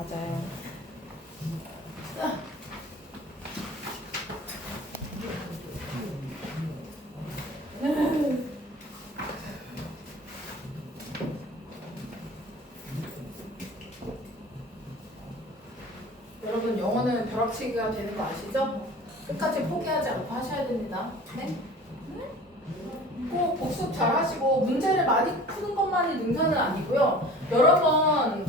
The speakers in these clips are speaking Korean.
맞아요. 여러분 영어는 벼락치기가 되는 거 아시죠? 끝까지 포기하지 않고 하셔야 됩니다. 네? 꼭 복습 잘 하시고 문제를 많이 푸는 것만이 능사는 아니고요. 여러 번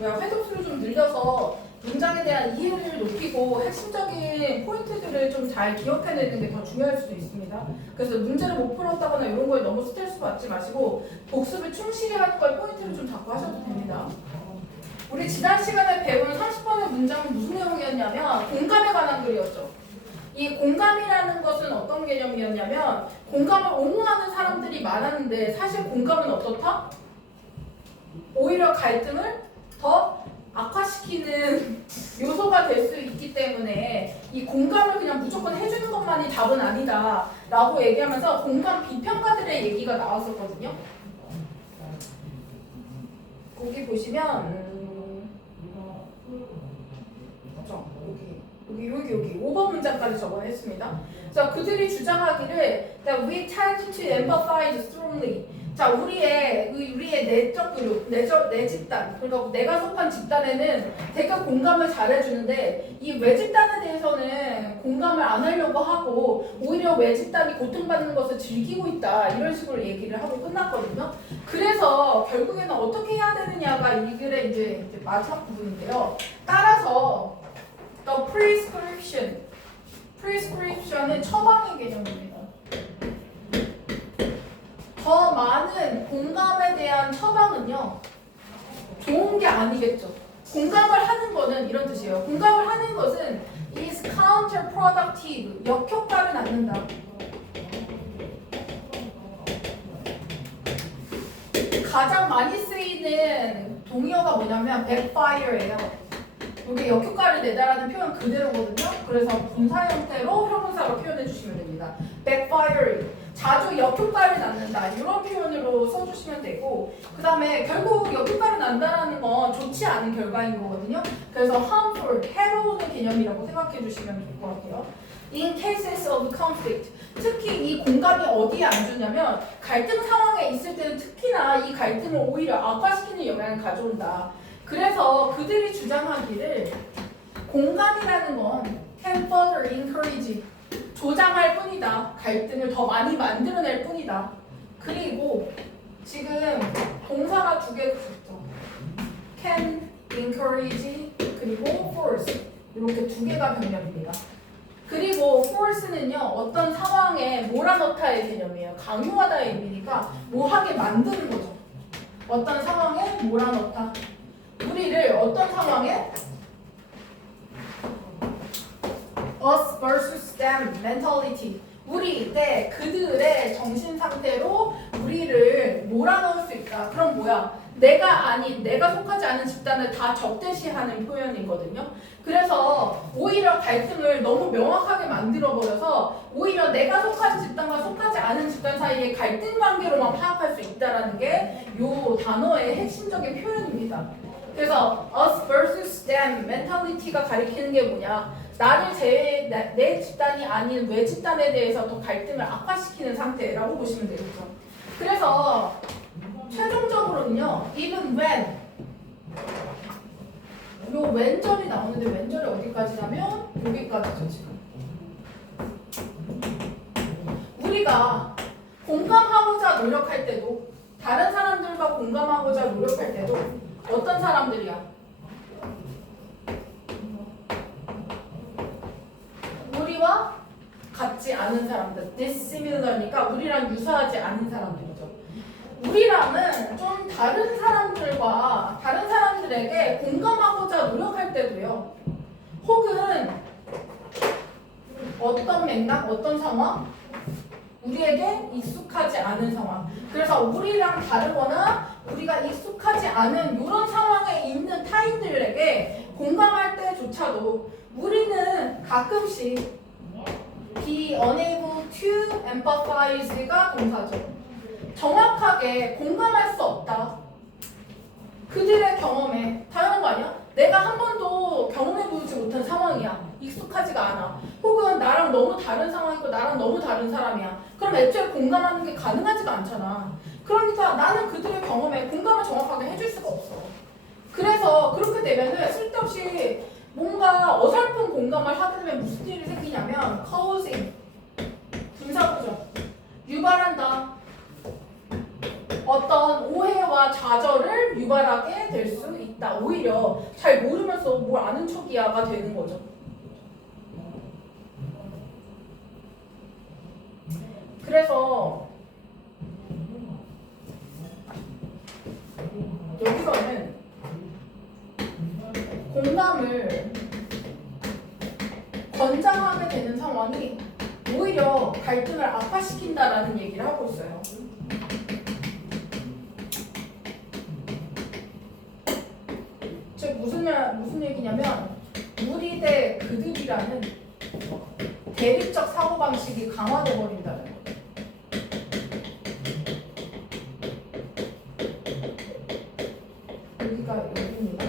회독수를 좀 늘려서 문장에 대한 이해를 높이고 핵심적인 포인트들을 좀 잘 기억해내는 게 더 중요할 수도 있습니다. 그래서 문제를 못 풀었다거나 이런 거에 너무 스트레스 받지 마시고 복습을 충실히 하는 걸 포인트를 좀 잡고 하셔도 됩니다. 우리 지난 시간에 배운 30번의 문장은 무슨 내용이었냐면 공감에 관한 글이었죠. 이 공감이라는 것은 어떤 개념이었냐면 공감을 옹호하는 사람들이 많았는데 사실 공감은 어떻다? 오히려 갈등을 더 악화시키는 요소가 될 수 있기 때문에 이 공감을 그냥 무조건 해주는 것만이 답은 아니다 라고 얘기하면서 공감 비평가들의 얘기가 나왔었거든요. 거기 보시면 여기 5번 문장까지 적어냈습니다. 자, 그들이 주장하기를 that we tend to empathize strongly. 자, 우리의 내적 그룹, 내 집단, 그러니까 내가 속한 집단에는 되게 공감을 잘해주는데 이 외집단에 대해서는 공감을 안 하려고 하고 오히려 외집단이 고통받는 것을 즐기고 있다 이런 식으로 얘기를 하고 끝났거든요. 그래서 결국에는 어떻게 해야 되느냐가 이 글의 이제 마지막 부분인데요. 따라서 the prescription은 처방의 개념입니다. 더 많은 공감에 대한 처방은요 좋은 게 아니겠죠. 공감을 하는 거는 이런 뜻이에요. 공감을 하는 것은 is counterproductive, 역효과를 낳는다. 가장 많이 쓰이는 동의어가 뭐냐면 backfire예요. 이게 역효과를 내다라는 표현 그대로거든요. 그래서 분사 형태로 형용사로 표현해 주시면 됩니다. backfire, 자주 역효과를 낳는다 이런 표현으로 써주시면 되고 그 다음에 결국 역효과를 난다라는 건 좋지 않은 결과인 거거든요. 그래서 harmful, 해로우는 개념이라고 생각해 주시면 될 것 같아요. In cases of conflict, 특히 이 공감이 어디에 안 좋냐면 갈등 상황에 있을 때는 특히나 이 갈등을 오히려 악화시키는 영향을 가져온다. 그래서 그들이 주장하기를 공감이라는 건 can further encourage, 조장할 뿐이다. 갈등을 더 많이 만들어낼 뿐이다. 그리고 지금 동사가 두 개가 있죠. can, encourage, 그리고 force 이렇게 두 개가 병렬입니다. 그리고 force는요 어떤 상황에 몰아넣다의 개념이에요. 강요하다의 의미니까 뭐하게 만드는 거죠. 어떤 상황에 몰아넣다. 우리를 어떤 상황에 us versus them mentality, 우리 대 그들의 정신 상태로 우리를 몰아넣을 수 있다. 그럼 뭐야? 내가 속하지 않은 집단을 다 적대시하는 표현이거든요. 그래서 오히려 갈등을 너무 명확하게 만들어버려서 오히려 내가 속한 집단과 속하지 않은 집단 사이의 갈등 관계로만 파악할 수 있다는 게 이 단어의 핵심적인 표현입니다. 그래서 us versus them mentality가 가리키는 게 뭐냐? 나를 제외 내 집단이 아닌 외 집단에 대해서 더 갈등을 악화시키는 상태라고 보시면 되겠죠. 그래서 최종적으로는요, even when 요 when절이 나오는데 when절이 어디까지냐면 여기까지죠 지금. 우리가 공감하고자 노력할 때도 다른 사람들과 공감하고자 노력할 때도 어떤 사람들이야? 우리와 같지 않은 사람들, dissimilar니까 우리랑 유사하지 않은 사람들이죠. 우리랑은 좀 다른 사람들과 다른 사람들에게 공감하고자 노력할 때도요. 혹은 어떤 맥락, 어떤 상황? 우리에게 익숙하지 않은 상황. 그래서 우리랑 다르거나 우리가 익숙하지 않은 이런 상황에 있는 타인들에게 공감할 때조차도 우리는 가끔씩 be unable to empathize가 동사죠. 정확하게 공감할 수 없다. 그들의 경험에 당연한 거 아니야? 내가 한 번도 경험해보지 못한 상황이야. 익숙하지가 않아. 혹은 나랑 너무 다른 상황이고 나랑 너무 다른 사람이야. 그럼 애초에 공감하는 게 가능하지가 않잖아. 그러니까 나는 그들의 경험에 공감을 정확하게 해줄 수가 없어. 그래서 그렇게 되면은 쓸데없이 뭔가 어설픈 공감을 하게 되면 무슨 일이 생기냐면 causing, 분사구조, 유발한다. 어떤 오해와 좌절을 유발하게 될 수 있다. 오히려 잘 모르면서 뭘 아는 척이야가 되는 거죠. 그래서 여기서는 공감을 권장하게 되는 상황이 오히려 갈등을 악화시킨다라는 얘기를 하고 있어요. 즉 무슨 얘기냐면 우리 대 그들이라는 대립적 사고방식이 강화돼 버린다는 거예요. 여기가 여기입니다.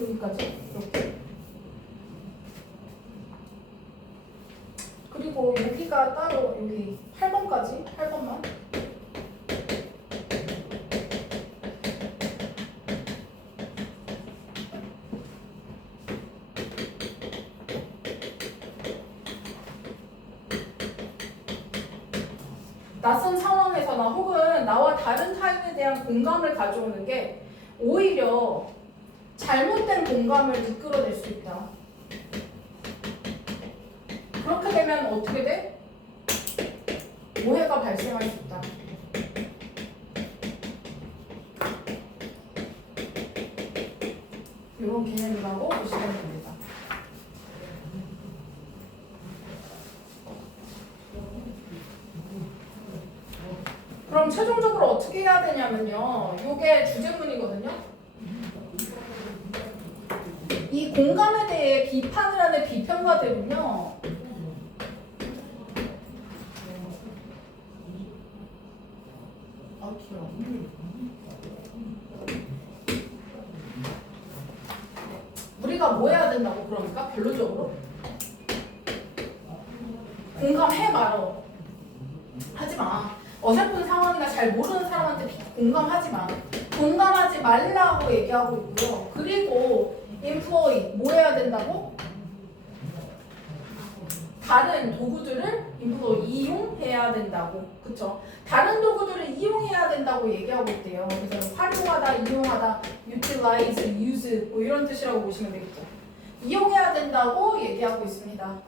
여기까지 이렇게. 그리고 여기가 따로 여기 8번까지 8번만. 낯선 상황에서나 혹은 나와 다른 타인에 대한 공감을 가져오는 게 오히려 잘못된 공감을 이끌어낼 수 있다. 그렇게 되면 어떻게 돼? 오해가 발생할 수 있다. 이런 개념이라고 보시면 됩니다. 그럼 최종적으로 어떻게 해야 되냐면요. 이게 주제문이거든요. 이 공감에 대해 비판을 하는 비평가들은요. 우리가 뭐 해야 된다고 그러니까 결론적으로 공감해 말어. 하지 마. 어설픈 상황이나 잘 모르는 사람한테 공감하지 마. 공감하지 말라고 얘기하고 있고요. 그리고 employee 뭐 해야 된다고? 다른 도구들을 employee 이용해야 된다고. 그쵸? 다른 도구들을 이용해야 된다고 얘기하고 있대요. 그래서 활용하다, 이용하다, utilize, use 뭐 이런 뜻이라고 보시면 되겠죠. 이용해야 된다고 얘기하고 있습니다.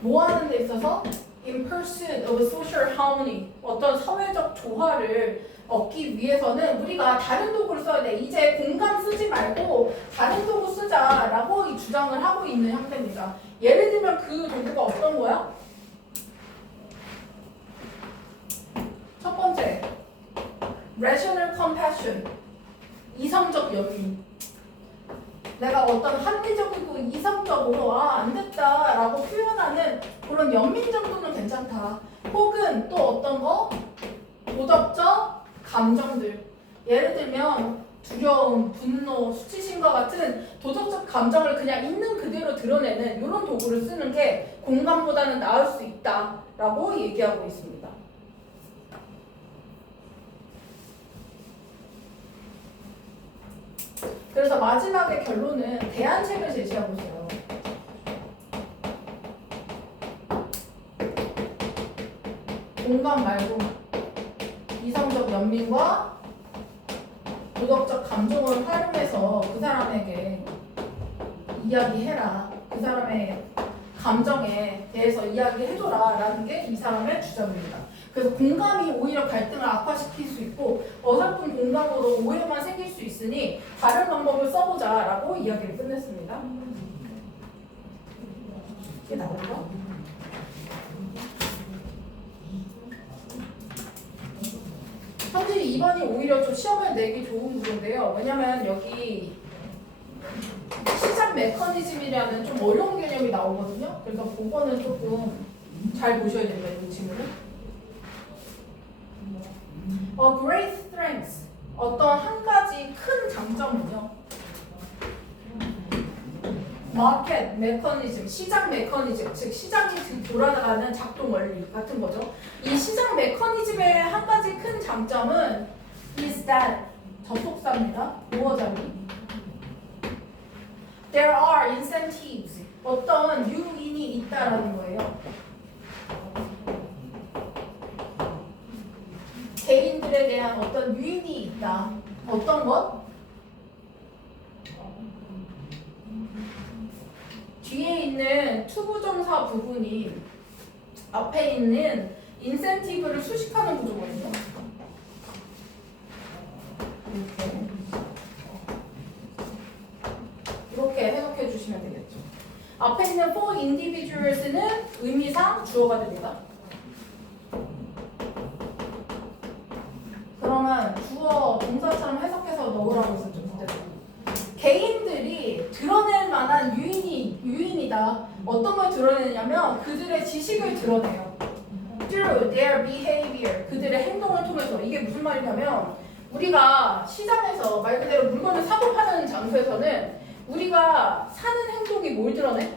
뭐 하는 데 있어서? In pursuit of social harmony 어떤 사회적 조화를 얻기 위해서는 우리가 다른 도구를 써야 돼. 이제 공감 쓰지 말고 다른 도구 쓰자라고 이 주장을 하고 있는 형태입니다. 예를 들면 그 도구가 어떤 거야? 첫 번째, rational compassion 이성적 연민. 내가 어떤 합리적이고 이성적으로 안 됐다 라고 표현하는 그런 연민 정도는 괜찮다. 혹은 또 어떤 거? 도덕적 감정들. 예를 들면 두려움, 분노, 수치심과 같은 도덕적 감정을 그냥 있는 그대로 드러내는 이런 도구를 쓰는 게 공감보다는 나을 수 있다 라고 얘기하고 있습니다. 그래서 마지막의 결론은 대안책을 제시하고 있어요. 공감 말고 이성적 연민과 도덕적 감정을 활용해서 그 사람에게 이야기해라. 그 사람의 감정에 대해서 이야기해줘라 라는 게 이 사람의 주장입니다. 그래서 공감이 오히려 갈등을 악화시킬 수 있고 어설픈 공감으로 오해만 생길 수 있으니 다른 방법을 써보자 라고 이야기를 끝냈습니다. 이게 나올까? 사실 2번이 오히려 좀 시험에 내기 좋은 구조인데요. 왜냐면 여기 시작 메커니즘이라는 좀 어려운 개념이 나오거든요. 그래서 그거는 조금 잘 보셔야 됩니다. 이 친구는? A great strength. 어떤 한 가지 큰 장점은요. 마켓 메커니즘, 시장 메커니즘, 즉 시장이 돌아가는 작동 원리 같은 거죠. 이 시장 메커니즘의 한 가지 큰 장점은 is that 접속사입니다. 보어자리. There are incentives. 어떤 유인이 있다라는 거예요. 개인들에 대한 어떤 유인이 있다. 어떤 것? 뒤에 있는 투부정사 부분이 앞에 있는 인센티브를 수식하는 구조거든요. 이렇게 해석해 주시면 되겠죠. 앞에 있는 for individuals는 의미상 주어가 됩니다. 그러면 주어 동사처럼 해석해서 넣으라고 했었죠. 개인들이 드러낼 만한 유인이다. 어떤 걸 드러내냐면 그들의 지식을 드러내요. Through their behavior. 그들의 행동을 통해서. 이게 무슨 말이냐면 우리가 시장에서 말 그대로 물건을 사고 파는 장소에서는 우리가 사는 행동이 뭘 드러내?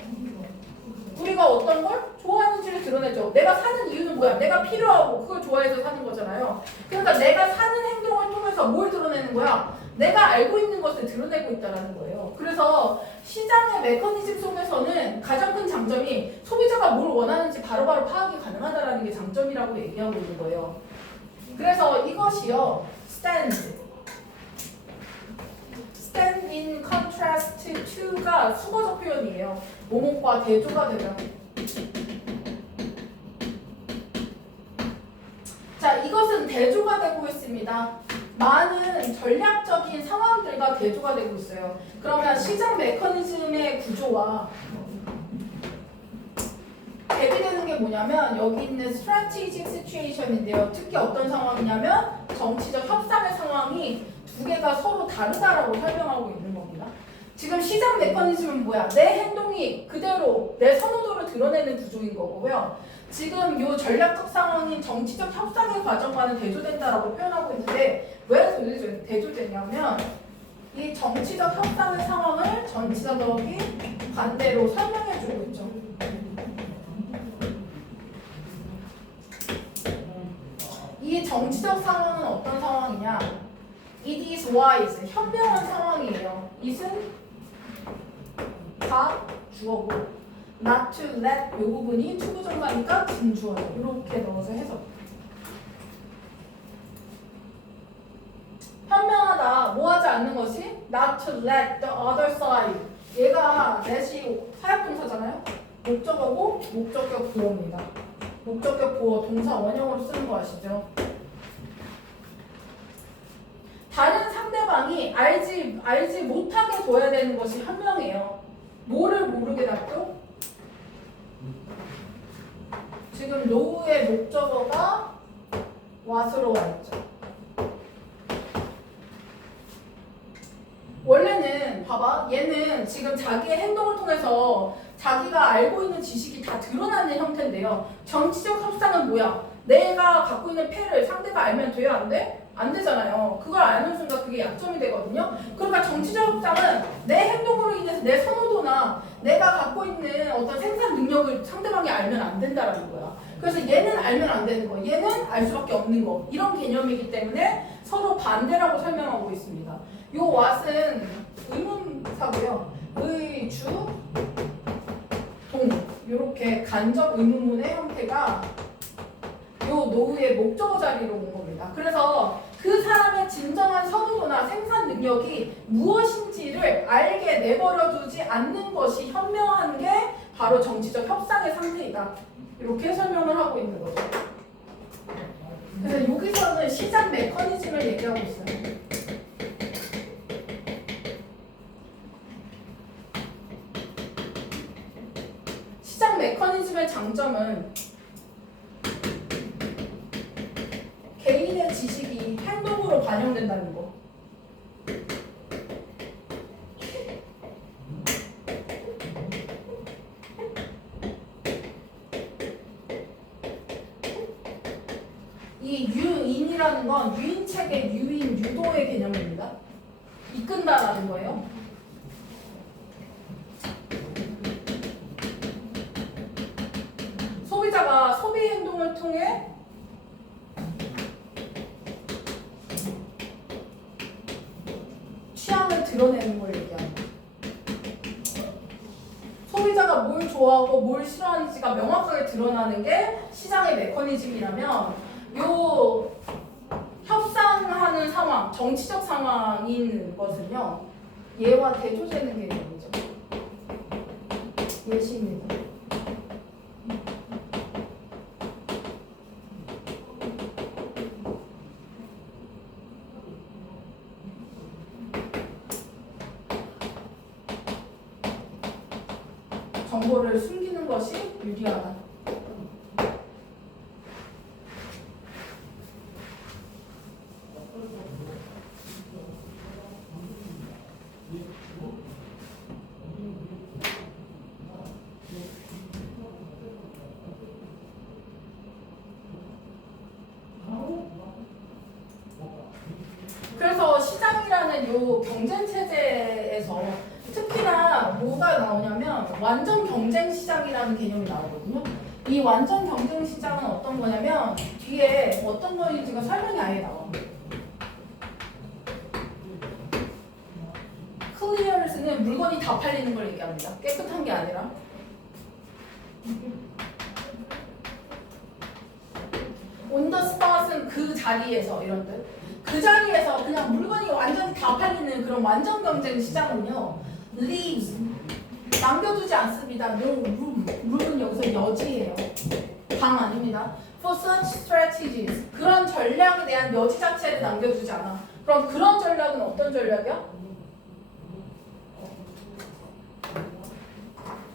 우리가 어떤 걸 좋아하는지를 드러내죠. 내가 사는 이유는 뭐야? 내가 필요하고 그걸 좋아해서 사는 거잖아요. 그러니까 내가 사는 행동을 통해서 뭘 드러내는 거야? 내가 알고 있는 것을 드러내고 있다는 거예요. 그래서 시장의 메커니즘 속에서는 가장 큰 장점이 소비자가 뭘 원하는지 바로바로 파악이 가능하다는 게 장점이라고 얘기하고 있는 거예요. 그래서 이것이요. stand in contrast to가 수거적 표현이에요. 뭐뭐과 대조가 되면. 자, 이것은 대조가 되고 있습니다. 많은 전략적인 상황들과 대조가 되고 있어요. 그러면 시장 메커니즘의 구조와 대비되는 게 뭐냐면 여기 있는 strategic situation인데요. 특히 어떤 상황이냐면 정치적 협상의 상황이 두 개가 서로 다르다라고 설명하고 있는 겁니다. 지금 시장 메커니즘은 뭐야? 내 행동이 그대로 내 선호도를 드러내는 구조인 거고요. 지금 이 전략적 상황인 정치적 협상의 과정과는 대조된다라고 표현하고 있는데 왜 대조되냐면 이 정치적 협상의 상황을 전치사적이 반대로 설명해주고 있죠. 이 정치적 상황은 어떤 상황이냐? It is wise, 현명한 상황이에요. it은 다 주어고 not to let 이 부분이 투부정사니까 진주어죠. 이렇게 넣어서 해석. 현명하다, 뭐 하지 않는 것이? Not to let the other side. 얘가 let이 사역동사잖아요. 목적어고 목적격 보어입니다. 목적격 보어 동사 원형으로 쓰는 거 아시죠? 다른 상대방이 알지 못하게 둬야 되는 것이 현명해요. 뭐를 모르게 놔둬? 지금 노우의 목적어가 what으로 와 있죠. 원래는 봐봐, 얘는 지금 자기의 행동을 통해서 자기가 알고 있는 지식이 다 드러나는 형태인데요. 정치적 협상은 뭐야? 내가 갖고 있는 패를 상대가 알면 돼요? 안 돼? 안 되잖아요. 그걸 아는 순간 그게 약점이 되거든요. 그러니까 정치적 협상은 내 행동으로 인해서 내 선호도나 내가 갖고 있는 어떤 생산 능력을 상대방이 알면 안 된다라는 거야. 그래서 얘는 알면 안 되는 거, 얘는 알 수밖에 없는 거, 이런 개념이기 때문에 서로 반대라고 설명하고 있습니다. 요 what은 의문사고요. 의, 주, 동 이렇게 간접 의문문의 형태가 요 노우의 목적어 자리로 온 겁니다. 그래서 그 사람의 진정한 선호도나 생산 능력이 무엇인지를 알게 내버려두지 않는 것이 현명한 게 바로 정치적 협상의 상태이다. 이렇게 설명을 하고 있는 거죠. 그래서 여기서는 시장 메커니즘을 얘기하고 있어요. 시장 메커니즘의 장점은 개인의 지식이 행동으로 반영된다는 거. 이 유인이라는 건 유인책의 유인, 유도의 개념입니다. 이끈다라는 거예요. 소비자가 소비 행동을 통해 취향을 드러내는 걸 얘기합니다. 소비자가 뭘 좋아하고 뭘 싫어하는지가 명확하게 드러나는 게 시장의 메커니즘이라면 요 협상하는 상황, 정치적 상황인 것은요 예와 대조되는 개념이죠. 예시입니다. 정보를 숨기는 것이 유리하다. 그래서 시장이라는 요 경쟁 체제에서 특히나 뭐가 나오냐면 완전 경쟁 시장이라는 개념이 나오거든요. 이 완전 경쟁 시장은 어떤 거냐면 뒤에 어떤 거인지가 설명이 아예 나와. 클리어스는 물건이 다 팔리는 걸 얘기합니다. 깨끗한 게 아니라. On the spot은 그 자리에서 이런 뜻. 그 자리에서 그냥 물건이 완전히 다 팔리는 그런 완전 경쟁 시장은요. leaves 남겨두지 않습니다. No room. room은 여기서 여지예요. 방 아닙니다. For such strategies 그런 전략에 대한 여지 자체를 남겨두지 않아. 그럼 그런 전략은 어떤 전략이야?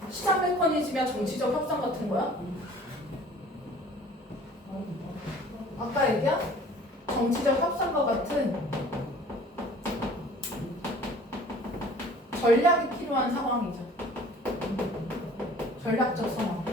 시장 메커니즘이야 정치적 협상 같은 거야? 아까 얘기한 정치적 협상과 같은 전략이 필요한 상황이죠. 전략적 상황.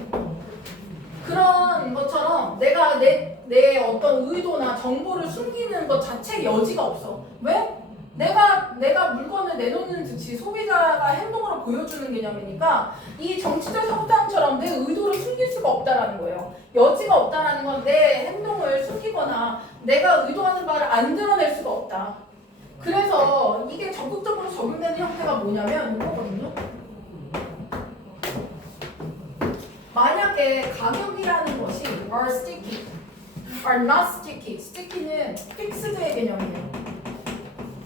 그런 것처럼 내가 내 어떤 의도나 정보를 숨기는 것 자체의 여지가 없어. 왜? 내가 물건을 내놓는 듯이 소비자가 행동으로 보여주는 개념이니까 이 정치적 협상처럼 내 의도를 숨길 수가 없다라는 거예요. 여지가 없다라는 건 내 행동을 숨기거나 내가 의도하는 바를 안 드러낼 수가 없다. 그래서 이게 적극적으로 적용되는 형태가 뭐냐면 이거거든요. 만약에 가격이라는 것이 are sticky, are not sticky. sticky는 fixed의 개념이에요.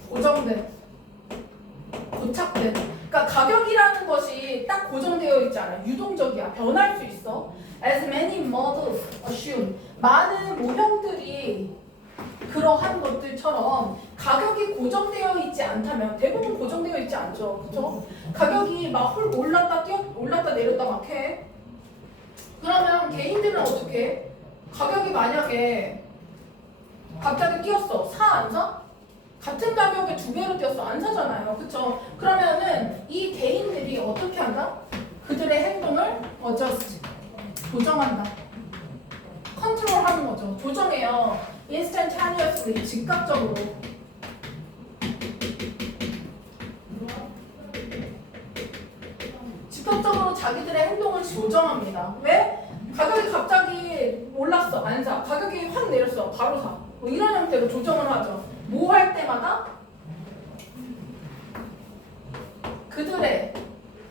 고정된, 고착된. 그러니까 가격이라는 것이 딱 고정되어 있지 않아. 유동적이야. 변할 수 있어. As many models assume. 많은 모형들이 그러한 것들처럼 가격이 고정되어 있지 않다면 대부분 고정되어 있지 않죠. 그렇죠? 가격이 막 올랐다 내렸다 막 해. 그러면 개인들은 어떻게 해? 가격이 만약에 갑자기 뛰었어. 사 안 사? 같은 가격에 2배로 뛰었어. 안 사잖아요. 그쵸? 그러면은 이 개인들이 어떻게 한다? 그들의 행동을 adjust, 조정한다. 컨트롤하는 거죠. 조정해요. instantaneously, 즉각적으로. 즉각적으로 자기들의 행동을 조정합니다. 왜? 가격이 갑자기 올랐어. 안 사. 가격이 확 내렸어. 바로 사. 뭐 이런 형태로 조정을 하죠. 뭐 할 때마다 그들의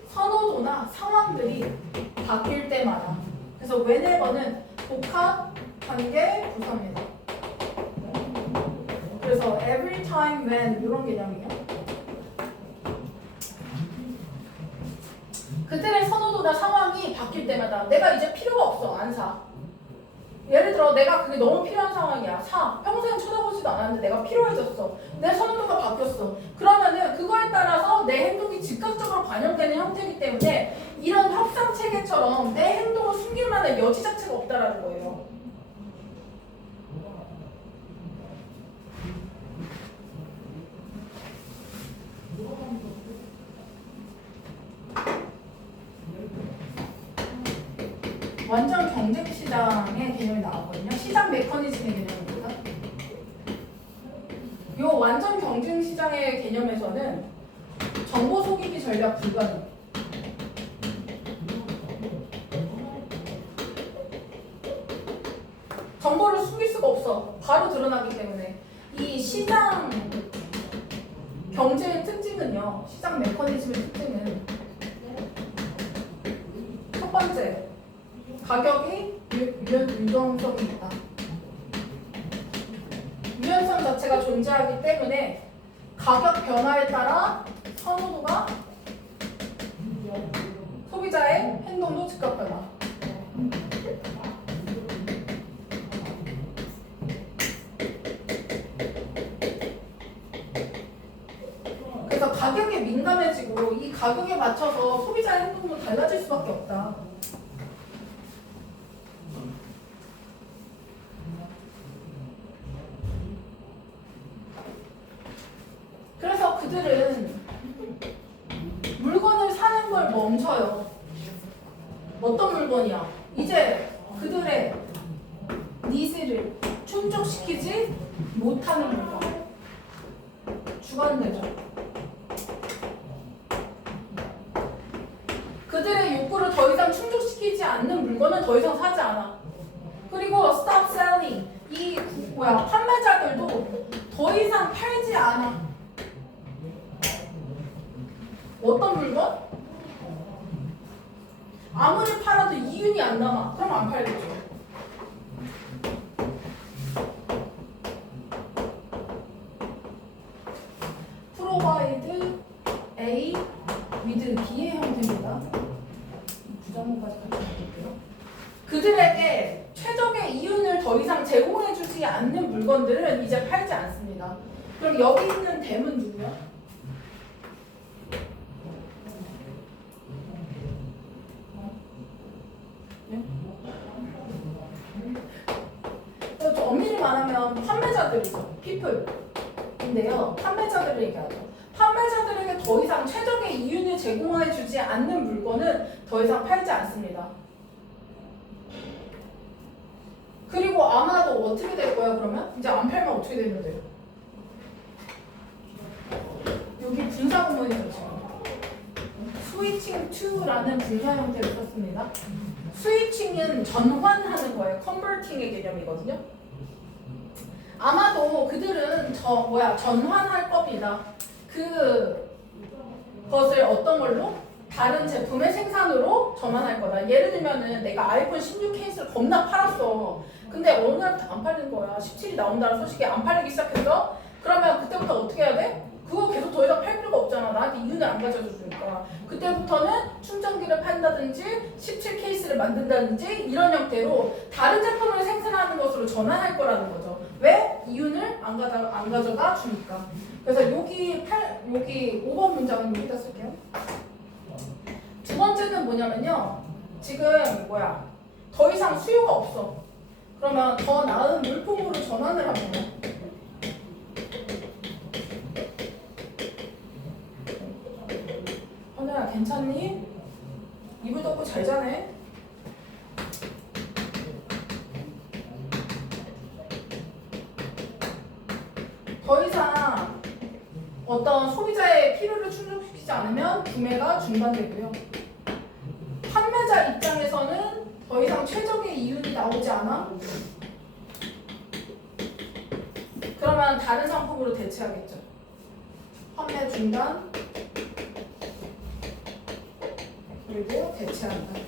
선호도나 상황들이 바뀔 때마다. 그래서 whenever는 복합한 게 부사입니다. 그래서 every time when 이런 개념이에요. 그들의 선호도나 상황이 바뀔 때마다 내가 이제 필요가 없어. 안 사. 예를 들어 내가 그게 너무 필요한 상황이야. 사. 평생 쳐다보지도 않았는데 내가 필요해졌어. 내 선호도가 바뀌었어. 그러면은 그거에 따라서 내 행동이 즉각적으로 반영되는 형태이기 때문에 이런 협상 체계처럼 내 행동을 숨길 만한 여지 자체가 없다라는 거예요. 완전 경쟁 시장의 개념이 나왔거든요. 시장 메커니즘의 개념이. 완전 경쟁 시장의 개념에서는 정보 속이기 전략 불가능. 정보를 숨길 수가 없어. 바로 드러나기 때문에. 이 시장 경제의 특징은요. 시장 메커니즘의 특징은 첫 번째, 가격이 유동성이 있다. 유연성 자체가 존재하기 때문에 가격 변화에 따라 선호도가 소비자의 행동도 즉각 변화. 그래서 가격에 민감해지고 이 가격에 맞춰서 소비자의 행동도 달라질 수밖에 없다. 그래서 그들은 물건을 사는 걸 멈춰요. 어떤 물건이야? 이제 그들의 니즈를 충족시키지 못하는 물건. 주관되죠. 그들의 욕구를 더 이상 충족시키지 않는 물건은 더 이상 사지 않아. 그리고 stop selling. 판매자들도 더 이상 팔지 않아. 어떤 물건? 아무리 팔아도 이윤이 안 남아. 그럼 안 팔겠죠. provide A with B의 형태입니다. 부정문까지 같이 볼게요. 그들에게 최적의 이윤을 더 이상 제공해주지 않는 물건들은 이제 팔지 않습니다. 그럼 여기 있는 댐은 누구야? 엄밀히 말하면 판매자들이죠. people인데요. 판매자들을 얘기하죠. 판매자들에게 더 이상 최적의 이윤을 제공해주지 않는 물건은 더 이상 팔지 않습니다. 그리고 아마도 어떻게 될 거야 그러면? 이제 안 팔면 어떻게 되는데요? 여기 분사 구문이죠 지금. 스위칭 to라는 분사 형태를 썼습니다. 스위칭은 전환하는 거예요. 컨버팅의 개념이거든요. 아마도 그들은 전환할 겁니다. 그것을 어떤 걸로? 다른 제품의 생산으로 전환할 거다. 예를 들면은 내가 아이폰 16 케이스를 겁나 팔았어. 근데 어느 날부터 안 팔린 거야. 17이 나온다는 소식이 안 팔리기 시작했어. 그러면 그때부터 어떻게 해야 돼? 그거 계속 더 이상 팔 필요가 없잖아. 나한테 이윤을 안 가져다 주니까. 그때부터는 충전기를 판다든지 17 케이스를 만든다든지 이런 형태로 다른 제품을 생산하는 것으로 전환할 거라는 거죠. 왜? 이윤을 안 가져다 주니까. 그래서 여기 5번 문장은 여기다 쓸게요. 두 번째는 뭐냐면요. 지금 더 이상 수요가 없어. 그러면 더 나은 물품으로 전환을 합니다. 헌혜야 괜찮니? 이불 덮고 잘 자네? 더 이상 어떤 소비자의 필요를 충족시키지 않으면 구매가 중단되고요. 판매자 입장에서는 더 이상 최적의 이윤이 나오지 않아? 그러면 다른 상품으로 대체하겠죠. 판매 중단 그리고 대체한다.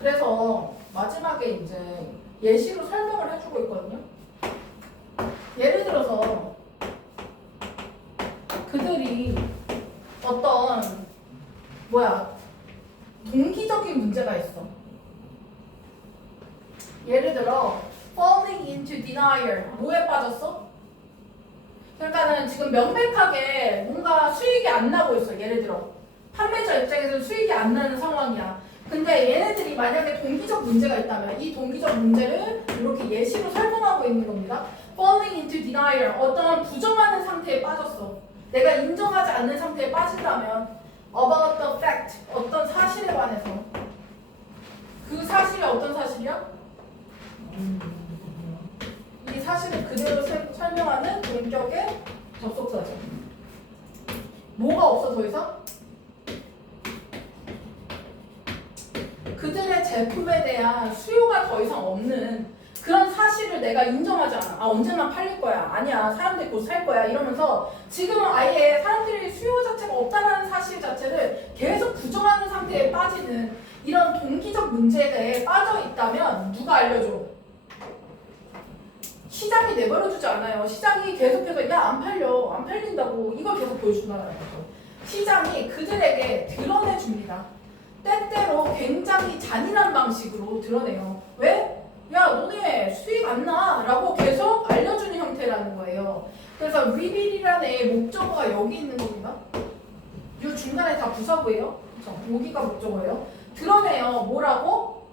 그래서 마지막에 이제 예시로 설명을 해주고 있거든요. 예를 들어서 그들이 어떤 동기적인 문제가 있어. 예를 들어 falling into denial. 뭐에 빠졌어? 그러니까는 지금 명백하게 뭔가 수익이 안 나고 있어. 예를 들어 판매자 입장에서는 수익이 안 나는 상황이야. 근데 얘네들이 만약에 동기적 문제가 있다면 이 동기적 문제를 이렇게 예시로 설명하고 있는 겁니다. Falling into denial, 어떤 부정하는 상태에 빠졌어. 내가 인정하지 않는 상태에 빠진다면 about the fact, 어떤 사실에 관해서. 그 사실이 어떤 사실이야? 이 사실을 그대로 설명하는 동격의 접속사죠. 뭐가 없어 더 이상? 그들의 제품에 대한 수요가 더 이상 없는 그런 사실을 내가 인정하지 않아. 아, 언젠간 팔릴 거야. 아니야. 사람들이 곧 살 거야. 이러면서 지금은 아예 사람들이 수요 자체가 없다는 사실 자체를 계속 부정하는 상태에 빠지는 이런 동기적 문제에 빠져 있다면 누가 알려줘? 시장이 내버려두지 않아요. 시장이 계속해서 야, 안 팔려. 안 팔린다고 이걸 계속 보여준다는 거죠. 시장이 그들에게 드러내줍니다. 때때로 굉장히 잔인한 방식으로 드러내요. 왜? 야, 너네 수익 안 나 라고 계속 알려주는 형태라는 거예요. 그래서 reveal이라는 애의 목적어가 여기 있는 겁니다. 이 중간에 다 부사구예요. 그렇죠? 여기가 목적어예요. 드러내요. 뭐라고?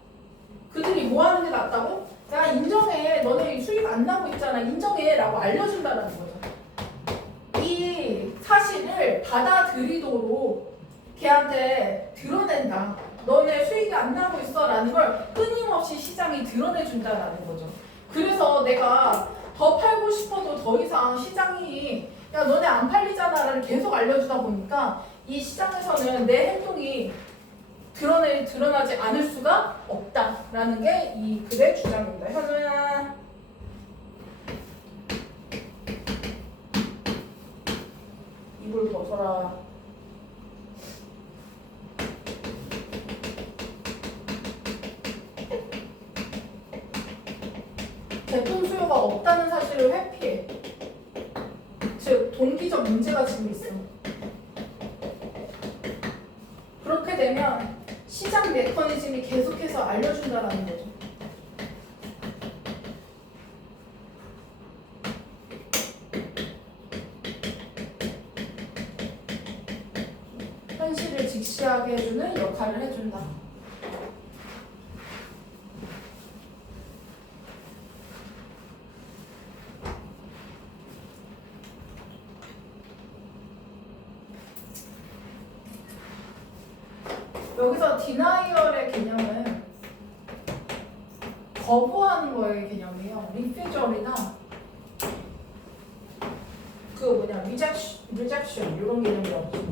그들이 뭐 하는 게 낫다고? 야, 인정해. 너네 수익 안 나고 있잖아. 인정해 라고 알려준다는 거죠. 이 사실을 받아들이도록 걔한테 드러낸다. 너네 수익이 안 나고 있어 라는 걸 끊임없이 시장이 드러내준다라는 거죠. 그래서 내가 더 팔고 싶어도 더 이상 시장이 야, 너네 안 팔리잖아 라는 계속 알려주다 보니까 이 시장에서는 내 행동이 드러나지 않을 수가 없다라는 게 이 글의 주장입니다. 현우야, 이불 벗어라. 제품 수요가 없다는 사실을 회피해. 즉 동기적 문제가 지금 있어. 그렇게 되면 시장 메커니즘이 계속해서 알려준다라는 거죠. 현실을 직시하게 해주는 역할을 해준다. 여기서 denial의 개념은 거부하는 거의 개념이에요. refusal이나 rejection 이런 개념이 없죠.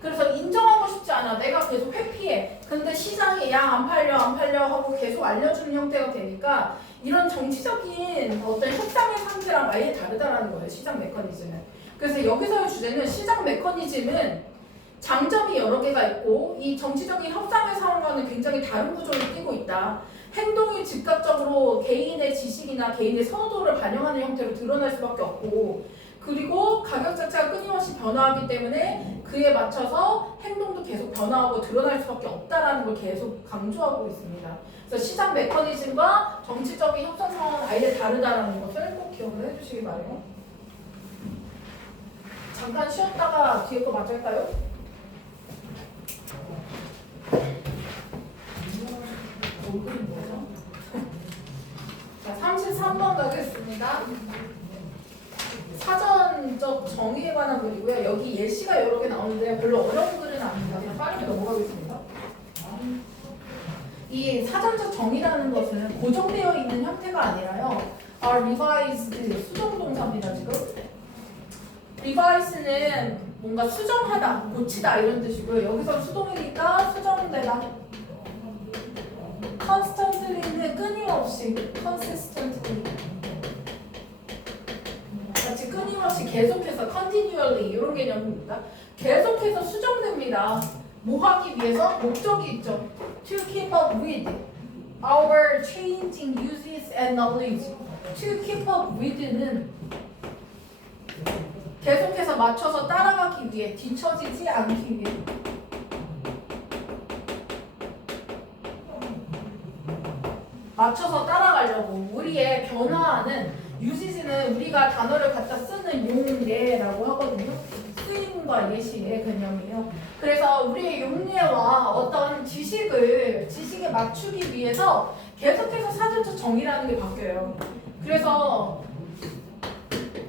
그래서 인정하고 싶지 않아. 내가 계속 회피해. 근데 시장이 야, 안 팔려 하고 계속 알려주는 형태가 되니까 이런 정치적인 어떤 협상의 상태랑 아예 다르다라는 거예요. 시장 메커니즘은. 그래서 여기서의 주제는 시장 메커니즘은 장점이 여러 개가 있고 이 정치적인 협상의 상황과는 굉장히 다른 구조를 띠고 있다. 행동이 즉각적으로 개인의 지식이나 개인의 선호도를 반영하는 형태로 드러날 수밖에 없고 그리고 가격 자체가 끊임없이 변화하기 때문에 그에 맞춰서 행동도 계속 변화하고 드러날 수밖에 없다라는 걸 계속 강조하고 있습니다. 그래서 시장 메커니즘과 정치적인 협상 상황은 아예 다르다라는 것을 꼭 기억을 해주시기 바래요. 잠깐 쉬었다가 뒤에 거 마저 할까요? 얼굴이 뭐죠? 자, 33번 가겠습니다. 사전적 정의에 관한 글이고요. 여기 예시가 여러 개 나오는데 별로 어려운 글은 아닙니다. 그냥 빠르게 넘어가겠습니다. 이 사전적 정의라는 것은 고정되어 있는 형태가 아니라요. are revised 수정동사입니다. 지금. revise는 뭔가 수정하다, 고치다 이런 뜻이고요. 여기서 수동이니까 수정되다. constantly는 끊임없이, consistently 같이 끊임없이 계속해서 continually 이런 개념입니다. 계속해서 수정됩니다. 뭐 하기 위해서? 목적이 있죠. To keep up with our changing uses and knowledge. To keep up with는 계속해서 맞춰서 따라가기 위해, 뒤처지지 않기 위해. 맞춰서 따라가려고. 우리의 변화하는 uses는 우리가 단어를 갖다 쓰는 용례라고 하거든요. 쓰임과 교육과 예시의 개념이에요. 그래서 우리의 용례와 어떤 지식에 맞추기 위해서 계속해서 사전적 정의라는 게 바뀌어요. 그래서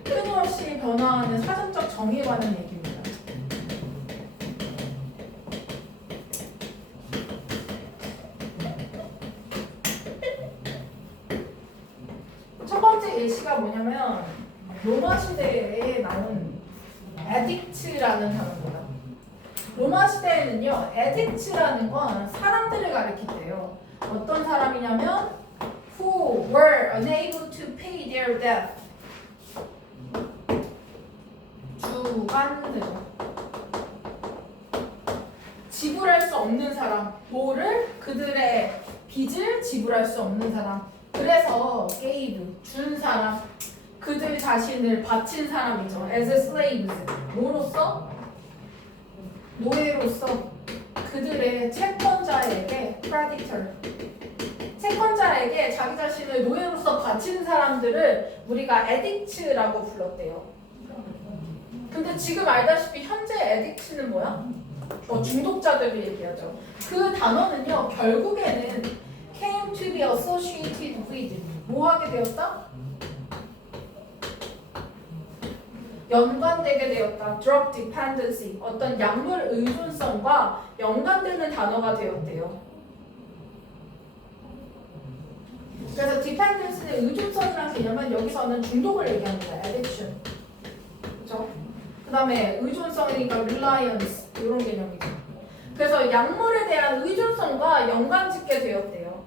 끊임없이 변화하는 사전적 정의에 관한 얘기입니다. 첫 번째 예시가 뭐냐면 로마 시대에 나온 에딕츠라는 단어입니다. 로마 시대에는요, 에딕츠라는 건 사람들을 가리킨대요. 어떤 사람이냐면 who were unable to pay their debt. 주관되죠. 지불할 수 없는 사람, 뭐를? 그들의 빚을 지불할 수 없는 사람. 그래서 gave, 준 사람, 그들 자신을 바친 사람이죠. as slaves, 뭐로서? 노예로서 그들의 채권자에게 creditor, 채권자에게 자기 자신을 노예로서 바치는 사람들을 우리가 에딕츠라고 불렀대요. 근데 지금 알다시피 현재 에딕츠는 뭐야? 중독자들을 얘기하죠. 그 단어는요, 결국에는 came to be associated with, 뭐 하게 되었다? 연관되게 되었다. drug dependency, 어떤 약물 의존성과 연관되는 단어가 되었대요. 그래서 dependency는 의존성이라는 개념은 여기서는 중독을 얘기합니다. addiction. 그렇죠? 그 다음에 의존성이니까 reliance, 이런 개념이죠. 그래서 약물에 대한 의존성과 연관짓게 되었대요.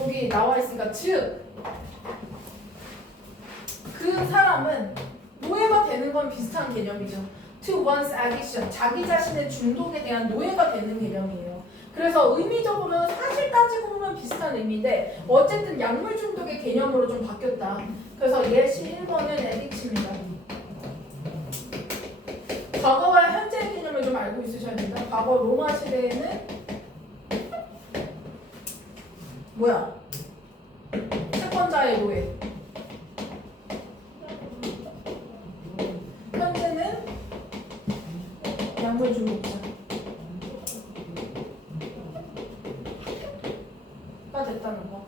여기 나와 있으니까 즉 그 사람은 노예가 되는 건 비슷한 개념이죠. To one's addiction, 자기 자신의 중독에 대한 노예가 되는 개념이에요. 그래서 의미적으로는 사실 따지고 보면 비슷한 의미인데 어쨌든 약물 중독의 개념으로 좀 바뀌었다. 그래서 예시 1번은 에딕츠입니다. 과거와 현재의 개념을 좀 알고 있으셔야 된다. 과거 로마 시대에는 뭐야? 채권자의 노예. 현재는 약물 중독자가 됐다는 거.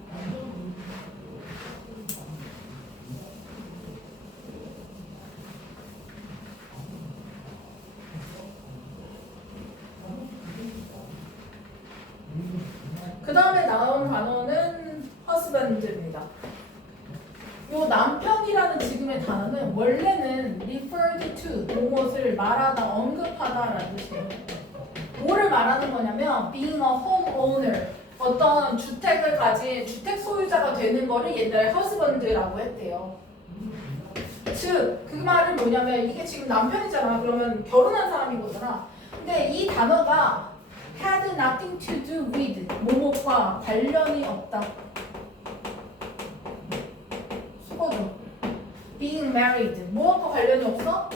그 다음에 나온 단어는 husband입니다. 요 남편이라는 지금의 단어는 원래는 referred to, 무엇을 말하다, 언급하다라는 뜻이에요. 뭐를 말하는 거냐면 being a homeowner, 어떤 주택을 가진 주택 소유자가 되는 거를 옛날에 husband라고 했대요. 즉, 그 말은 뭐냐면 이게 지금 남편이잖아. 그러면 결혼한 사람인 거잖아. 근데 이 단어가 had nothing to do with, 뭐뭐과 관련이 없다. 수거죠. being married, 뭐와 관련이 없어?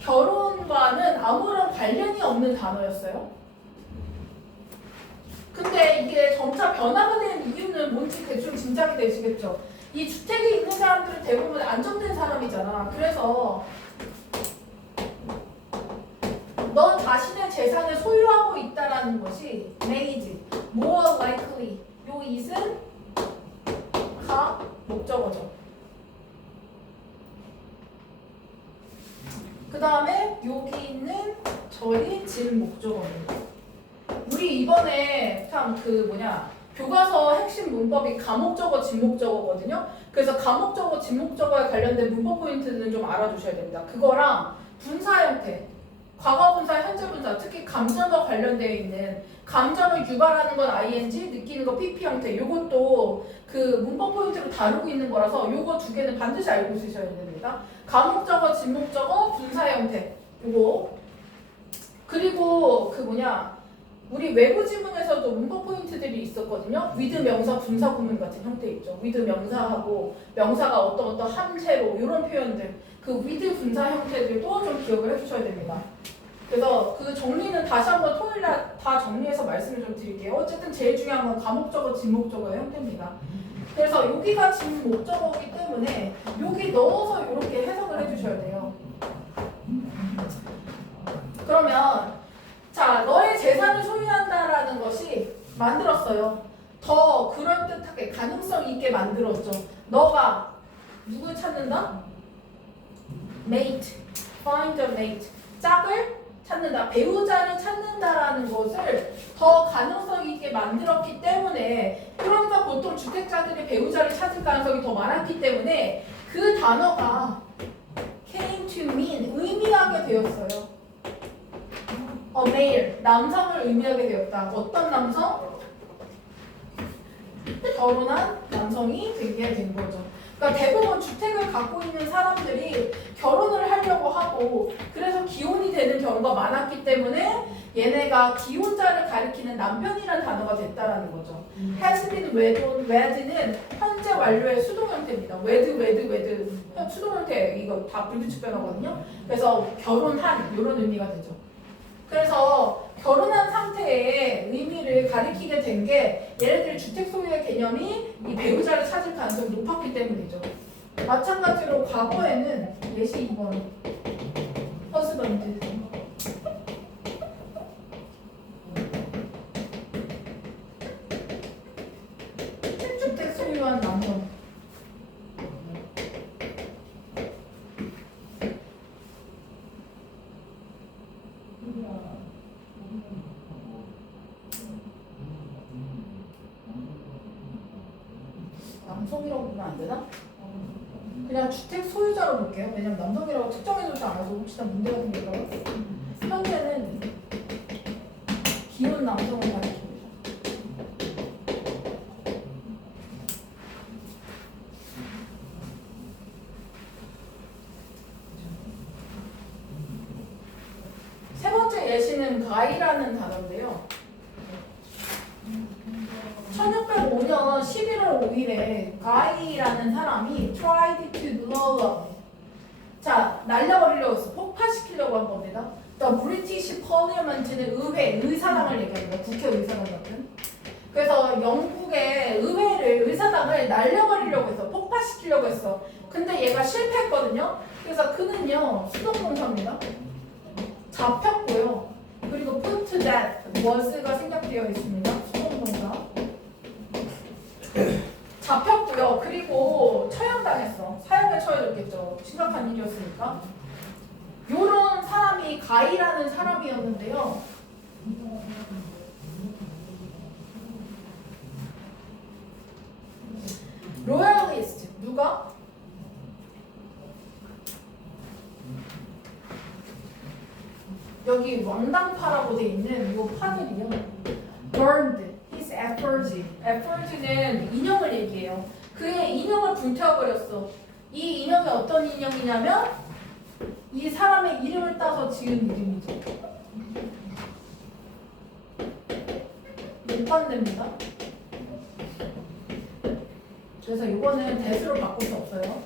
결혼과는 아무런 관련이 없는 단어였어요. 근데 이게 점차 변화가 된 이유는 뭔지 대충 짐작이 되시겠죠. 이 주택에 있는 사람들은 대부분 안정된 사람이잖아. 그래서 너 자신의 재산을 소유하고 있다라는 것이 made, more likely, 요 it은 가 목적어죠. 그 다음에 여기 있는 저희 진 목적어입니다. 우리 이번에 참 교과서 핵심 문법이 가목적어, 진목적어거든요. 그래서 가목적어, 진목적어에 관련된 문법 포인트는 좀 알아두셔야 됩니다. 그거랑 분사 형태, 과거 분사, 현재 분사, 특히 감정과 관련되어 있는 감정을 유발하는 건 ing, 느끼는 거 pp 형태, 요것도 그 문법 포인트로 다루고 있는 거라서 요거 두 개는 반드시 알고 있으셔야 됩니다. 가목적어, 진목적어, 분사 형태, 요거. 그리고 우리 외부 지문에서도 문법 포인트들이 있었거든요. with 명사, 분사 구문 같은 형태 있죠. with 명사하고 명사가 어떤 함체로 이런 표현들, 그 with 분사 형태들도 좀 기억을 해주셔야 됩니다. 그래서 그 정리는 다시 한번 토요일날 다 정리해서 말씀을 좀 드릴게요. 어쨌든 제일 중요한 건 가목적어, 진목적어의 형태입니다. 그래서 여기가 진목적어이기 때문에 여기 넣어서 이렇게 해석을 해주셔야 돼요. 그러면 자, 너의 재산을 소유한다라는 것이 만들었어요. 더 그럴듯하게 가능성 있게 만들었죠. 너가 누구 찾는다? mate, find a mate. 짝을 찾는다. 배우자를 찾는다라는 것을 더 가능성 있게 만들었기 때문에 그러니까 보통 주택자들이 배우자를 찾을 가능성이 더 많았기 때문에 그 단어가 came to mean 의미하게 되었어요. a male 남성을 의미하게 되었다. 어떤 남성? 결혼한 남성이 되게 된 거죠. 그러니까 대부분 주택을 갖고 있는 사람들이 결혼을 하려고 하고 그래서 기혼이 되는 경우가 많았기 때문에 얘네가 기혼자를 가리키는 남편이라는 단어가 됐다라는 거죠. has been wed는 현재 완료의 수동 형태입니다. wed 수동 형태 이거 다 불규칙 변화거든요. 그래서 결혼한 이런 의미가 되죠. 그래서 결혼한 상태의 의미를 가리키게 된 게 얘네들이 주택 소유의 개념이 이 배우자를 찾을 가능성이 높았기 때문이죠. 마찬가지로 과거에는 예시 2번 husband 주택 소유한 남성 남성이라고 보면 안 되나? 그냥 주택 소유자로 볼게요. 왜냐면 남성이라고 특정해놓지 않아서 혹시나 문제가 생길까봐. 현재는 기혼 남성을 가리킵니다. 세 번째 예시는 가이라는 단어인데요. 1605년 11월 5일에 가이라는 사람이 tried to blow up. 자, 날려버리려고 했어. 폭파시키려고 한 겁니다. The British Parliament는 의회, 의사당을 얘기합니다. 국회 의사당 같은. 그래서 영국의 의회를, 의사당을 날려버리려고 했어. 폭파시키려고 했어. 근데 얘가 실패했거든요. 그래서 그는요, 수동동사입니다. 잡혔고요. 그리고 put to death, was가 생략되어 있습니다. 수동동사. 잡혔고요. 그리고 처형당했어. 사형에 처해졌겠죠. 심각한 일이었으니까. 요런 사람이 가이라는 사람이었는데요. 로얄리스트 누가? 여기 왕당파라고 돼 있는 요 파들이요. burned his effigy. effigy는 인형을 얘기해요. 그의 인형을 불태워버렸어. 이 인형이 어떤 인형이냐면 이 사람의 이름을 따서 지은 이름이죠. 못 판답니다. 그래서 이거는 대수로 바꿀 수 없어요.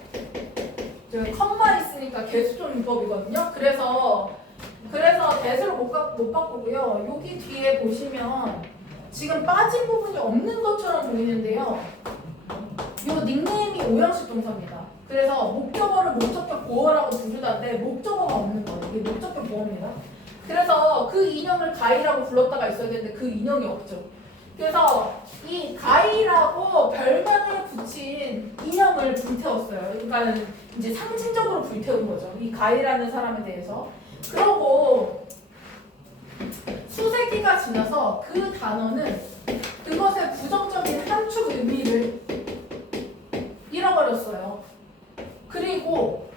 저기 컴마 있으니까 개수종 문법이거든요. 그래서 대수로 못 바꾸고요. 여기 뒤에 보시면 지금 빠진 부분이 없는 것처럼 보이는데요. 이 닉네임이 오형식 동사입니다. 그래서 목적어를 목적격 보어라고 부르는데 목적어가 없는 거예요. 이게 목적격 보어입니다. 그래서 그 인형을 가이라고 불렀다가 있어야 되는데 그 인형이 없죠. 그래서 이 가이라고 별명을 붙인 인형을 불태웠어요. 그러니까 이제 상징적으로 불태운 거죠. 이 가이라는 사람에 대해서. 그러고 수세기가 지나서 그 단어는 그것의 부정적인 함축 의미를 잃어버렸어요. 그리고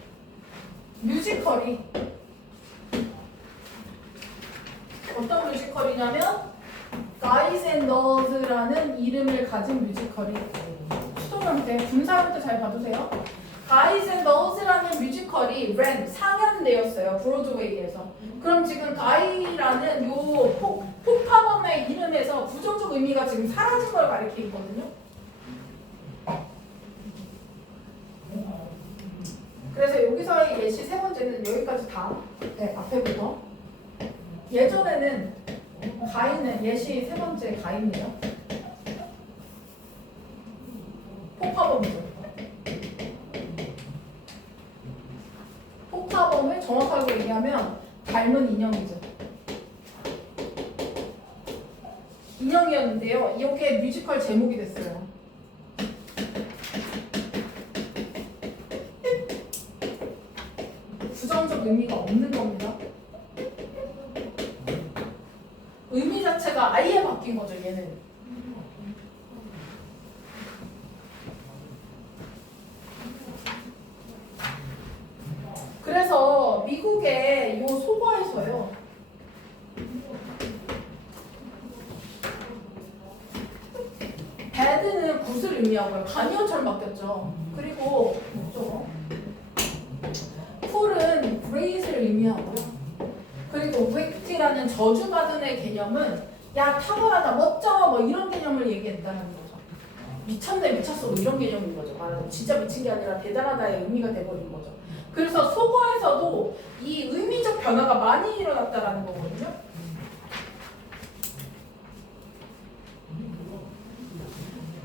뮤지컬이 어떤 뮤지컬이냐면 Guys and Dolls라는 이름을 가진 뮤지컬이 수동형태, 분사형태 잘 봐주세요. Guys and Dolls라는 뮤지컬이 상연되었어요. 브로드웨이에서. 그럼 지금 가이라는 요 폭파범의 이름에서 부정적 의미가 지금 사라진 걸 가리키거든요. 그래서 여기서의 예시 세 번째는 여기까지 다 앞에부터. 예전에는 가인은 예시 세 번째 가인이에요. 폭파범이죠. 폭파범을 정확하게 얘기하면 닮은 인형이죠. 인형이었는데요. 이게 뮤지컬 제목이 됐어요. 부정적 의미가 없는 겁니다. 의미 자체가 아예 바뀐 거죠, 얘는. 그래서 미국의 요 소거에서요. bad는 굿을 의미하고요. 간이어처럼 바뀌었죠. 그리고 저거 cool은 great을 의미하고요. 그리고 wicked라는 저주받은 의 개념은 야 탁월하다, 멋져 뭐 이런 개념을 얘기했다는 거죠. 미쳤네, 미쳤어 뭐 이런 개념인 거죠. 말하자면 진짜 미친 게 아니라 대단하다의 의미가 돼버린 거죠. 그래서 속어에서도 이 의미적 변화가 많이 일어났다라는 거거든요.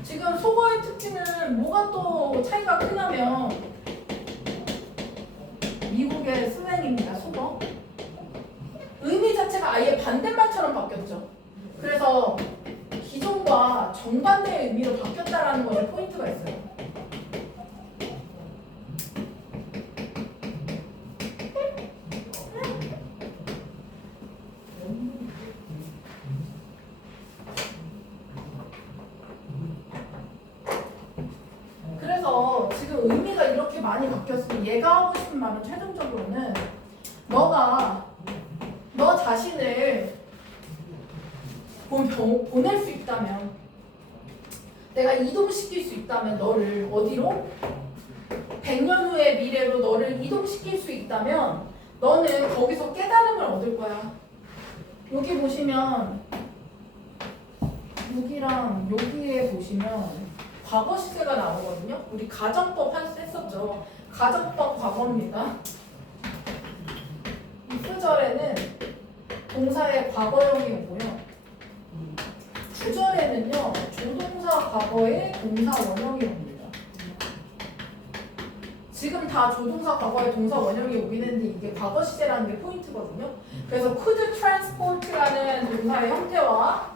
지금 속어의 특징은 뭐가 또 차이가 크냐면 미국의 슬랭입니다. 속어. 의미 자체가 아예 반대말처럼 바뀌었죠. 그래서 기존과 정반대의 의미로 바뀌었다라는 것에 포인트가 있어요. 그래서 지금 의미가 이렇게 많이 바뀌었으면 얘가 하고 싶은 말은 최종적으로는 너 자신을 보낼 수 있다면, 내가 이동시킬 수 있다면 너를 어디로? 100년 후의 미래로 너를 이동시킬 수 있다면 너는 거기서 깨달음을 얻을 거야. 여기 보시면 여기랑 여기에 보시면 과거 시제가 나오거든요. 우리 가정법 했었죠. 가정법 과거입니다. 이 구절에는 동사의 과거형이 오고요. 구절에는요, 조동사 과거의 동사 원형이 옵니다. 지금 다 조동사 과거의 동사 원형이 오긴 했는데 이게 과거 시제라는 게 포인트거든요. 그래서 could transport라는 동사의 형태와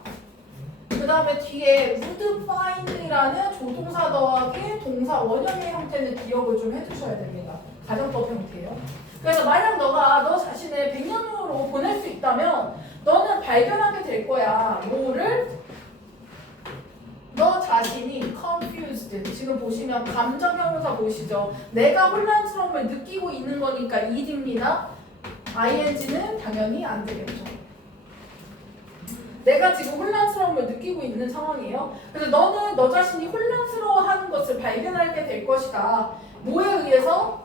그 다음에 뒤에 would find라는 조동사 더하기 동사 원형의 형태는 기억을 좀 해주셔야 됩니다. 가정법 형태예요. 그래서 만약 너 자신을 100년 후로 보낼 수 있다면 너는 발견하게 될 거야. 뭐를? 너 자신이 confused. 지금 보시면 감정형용사 보이시죠? 내가 혼란스러움을 느끼고 있는 거니까 id입니다. ing는 당연히 안 되겠죠. 내가 지금 혼란스러움을 느끼고 있는 상황이에요. 그래서 너는 너 자신이 혼란스러워하는 것을 발견하게 될 것이다. 뭐에 의해서?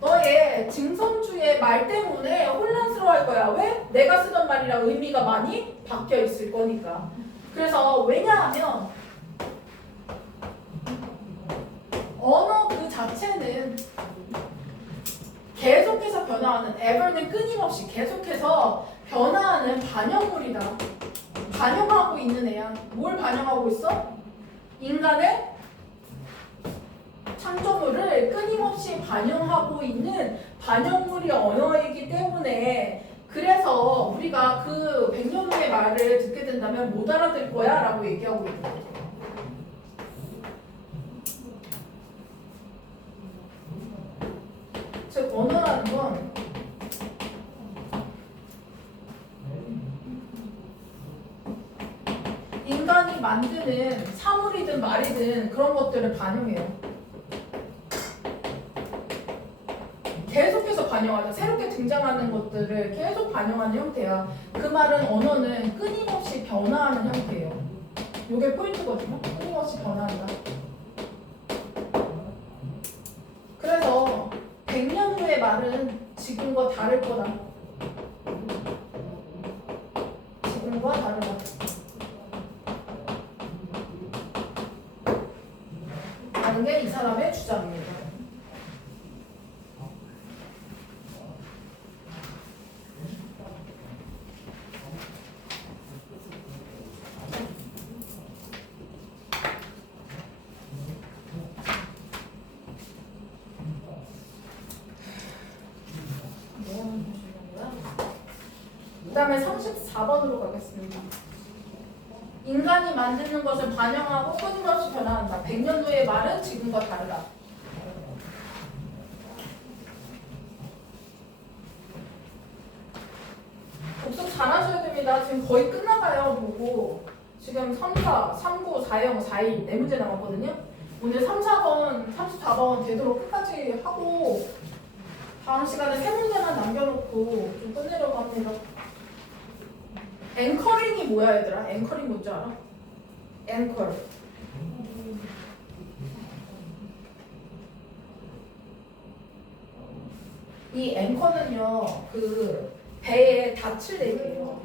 너의 증성주의 말 때문에 혼란스러워할 거야. 왜? 내가 쓰던 말이랑 의미가 많이 바뀌어 있을 거니까. 그래서 왜냐하면 언어 그 자체는 계속해서 변화하는, ever는 끊임없이 계속해서 변화하는 반영물이다. 반영하고 있는 애야. 뭘 반영하고 있어? 인간의 창조물을 끊임없이 반영하고 있는 반영물이 언어이기 때문에, 그래서 우리가 그 100년 후의 말을 듣게 된다면 못 알아들 거야 라고 얘기하고 있는 거죠. 즉 언어라는 건 인간이 만드는 사물이든 말이든 그런 것들을 반영해요. 계속해서 반영하죠. 새롭게 등장하는 것들을 계속 반영하는 형태야. 그 말은 언어는 끊임없이 변화하는 형태예요. 이게 포인트거든요. 끊임없이 변화한다. 그래서 100년 후의 말은 지금과 다를 거다. 지금과 다르다. 라는 게 이 사람의 주장입니다. 그 다음에 34번으로 가겠습니다. 인간이 만드는 것을 반영하고 끊임없이 변화한다. 100년 후의 말은 지금과 다르다. 복습 잘 하셔야 됩니다. 지금 거의 끝나가요. 보고 지금 3, 4, 3, 9, 4, 0, 4, 1 네 문제 남았거든요. 오늘 3, 4번, 34번 되도록 끝까지 하고 다음 시간에 3문제만 남겨놓고 좀 끝내려고 합니다. 앵커링이 뭐야 얘들아? 앵커링 뭔지 알아? 앵커. 이 앵커는요, 그 배에 닻을 내려요.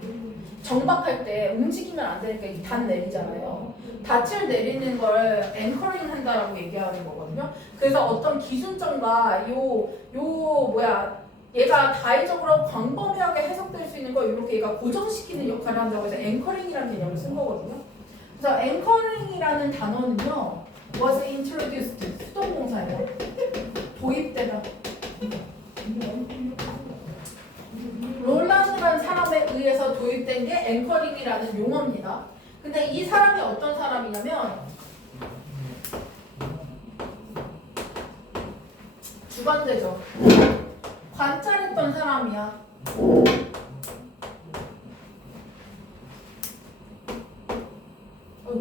정박할 때 움직이면 안 되니까 이 닷 내리잖아요. 닻을 내리는 걸 앵커링 한다라고 얘기하는 거거든요. 그래서 어떤 기준점과 얘가 다의적으로 광범위하게 해석될 수 있는 걸 이렇게 얘가 고정시키는 역할을 한다고 해서 앵커링이라는 개념을 쓴 거거든요. 그래서 앵커링이라는 단어는요, was introduced, 수동공사예요. 도입되다. 롤란드라는 사람에 의해서 도입된 게 앵커링이라는 용어입니다. 근데 이 사람이 어떤 사람이냐면 주관대죠. 관찰했던 사람이야.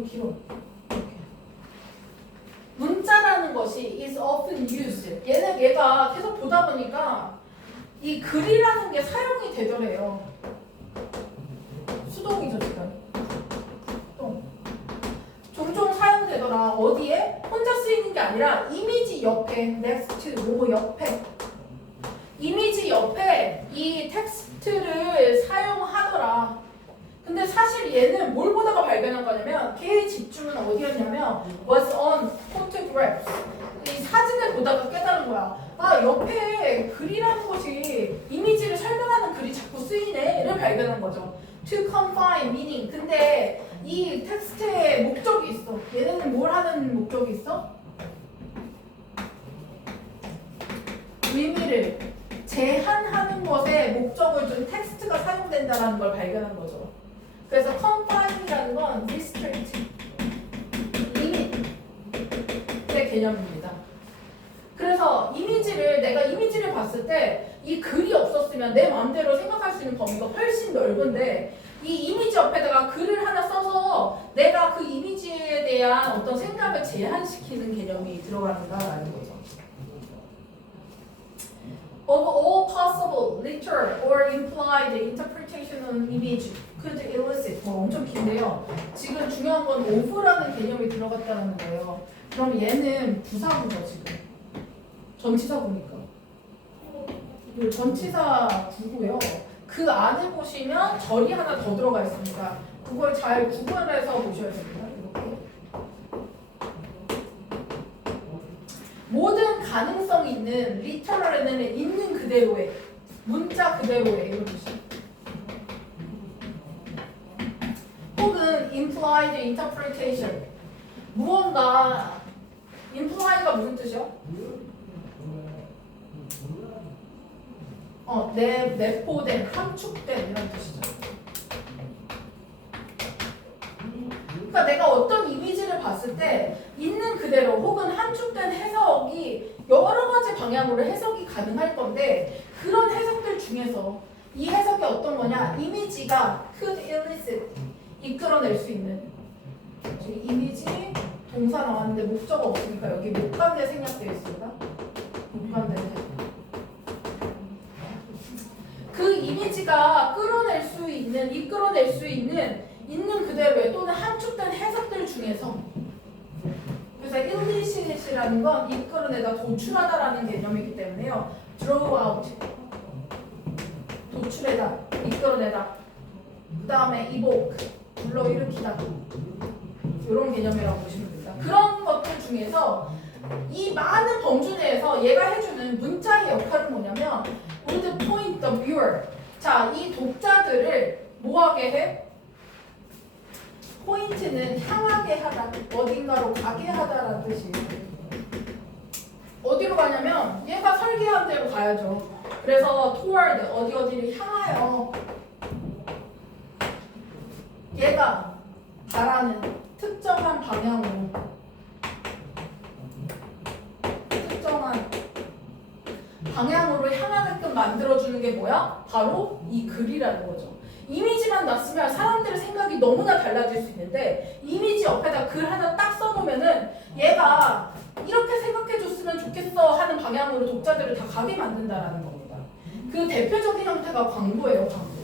길어. 문자라는 것이 is often used. 얘가 계속 보다 보니까 이 글이라는 게 사용이 되더래요. 수동이죠, 지금. 종종 사용되더라. 어디에? 혼자 쓰이는 게 아니라 이미지 옆에, next, 뭐 옆에. 이미지 옆에 이 텍스트를 사용하더라. 근데 사실 얘는 뭘 보다가 발견한 거냐면 걔의 집중은 어디였냐면 was on photographs. 이 사진을 보다가 깨달은 거야. 아, 옆에 글이라는 것이 이미지를 설명하는 글이 자꾸 쓰이네를 발견한 거죠. To confine meaning. 근데 이 텍스트에 목적이 있어. 얘네는 뭘 하는 목적이 있어? 의미를 제한하는 것에 목적을 준 텍스트가 사용된다는 걸 발견한 거죠. 그래서 confine이라는 건 restrict, limit의 개념입니다. 그래서 내가 이미지를 봤을 때 이 글이 없었으면 내 마음대로 생각할 수 있는 범위가 훨씬 넓은데 이 이미지 옆에다가 글을 하나 써서 내가 그 이미지에 대한 어떤 생각을 제한시키는 개념이 들어가는가라는 거죠. Of all possible literal or implied interpretation of an image could elicit. 엄청 긴데요. 지금 중요한 건 of라는 개념이 들어갔다는 거예요. 그럼 얘는 부사구죠, 지금. 전치사구니까. 전치사 구고요. 그 안에 보시면 절이 하나 더 들어가 있습니다. 그걸 잘 구분해서 보셔야 됩니다. 이렇게. 모든 가능성 있는 리터럴에는 있는 그대로의 문자 그대로의 이런 뜻이. 혹은 implied interpretation. 무언가 implied가 무슨 뜻이요? 내포된, 함축된 이런 뜻이죠. 그러니까 내가 어떤 이미지를 봤을 때 있는 그대로 혹은 함축된 해석이 여러 가지 방향으로 해석이 가능할 건데 그런 해석들 중에서 이 해석이 어떤 거냐? 이미지가 could elicit, 이끌어낼 수 있는. 지금 이미지 동사 나왔는데 목적어 없으니까 여기 목관대 생략되어 있습니다. 목관대. 그 이미지가 이끌어낼 수 있는 그대로의 또는 함축된 해석들 중에서 그래서 illicit이라는 건 이끌어내다, 도출하다라는 개념이기 때문에요. draw out, 도출해다, 이끌어내다. 그 다음에 evoke, 불러일으키다. 이런 개념이라고 보시면 됩니다. 그런 것들 중에서 이 많은 범주 내에서 얘가 해주는 문자의 역할은 뭐냐면 would point the viewer. 자, 이 독자들을 뭐하게 해? 포인트는 향하게 하다, 어딘가로 가게 하다라는 뜻이에요. 어디로 가냐면 얘가 설계한 대로 가야죠. 그래서 toward, 어디를 향하여. 얘가 바라는 특정한 방향으로 향하게끔 만들어주는 게 뭐야? 바로 이 글이라는 거죠. 이미지만 놨으면 사람들의 생각이 너무나 달라질 수 있는데 이미지 옆에다 글 하나 딱 써놓으면은 얘가 이렇게 생각해줬으면 좋겠어 하는 방향으로 독자들을 다 가게 만든다라는 겁니다. 그 대표적인 형태가 광고예요, 광고.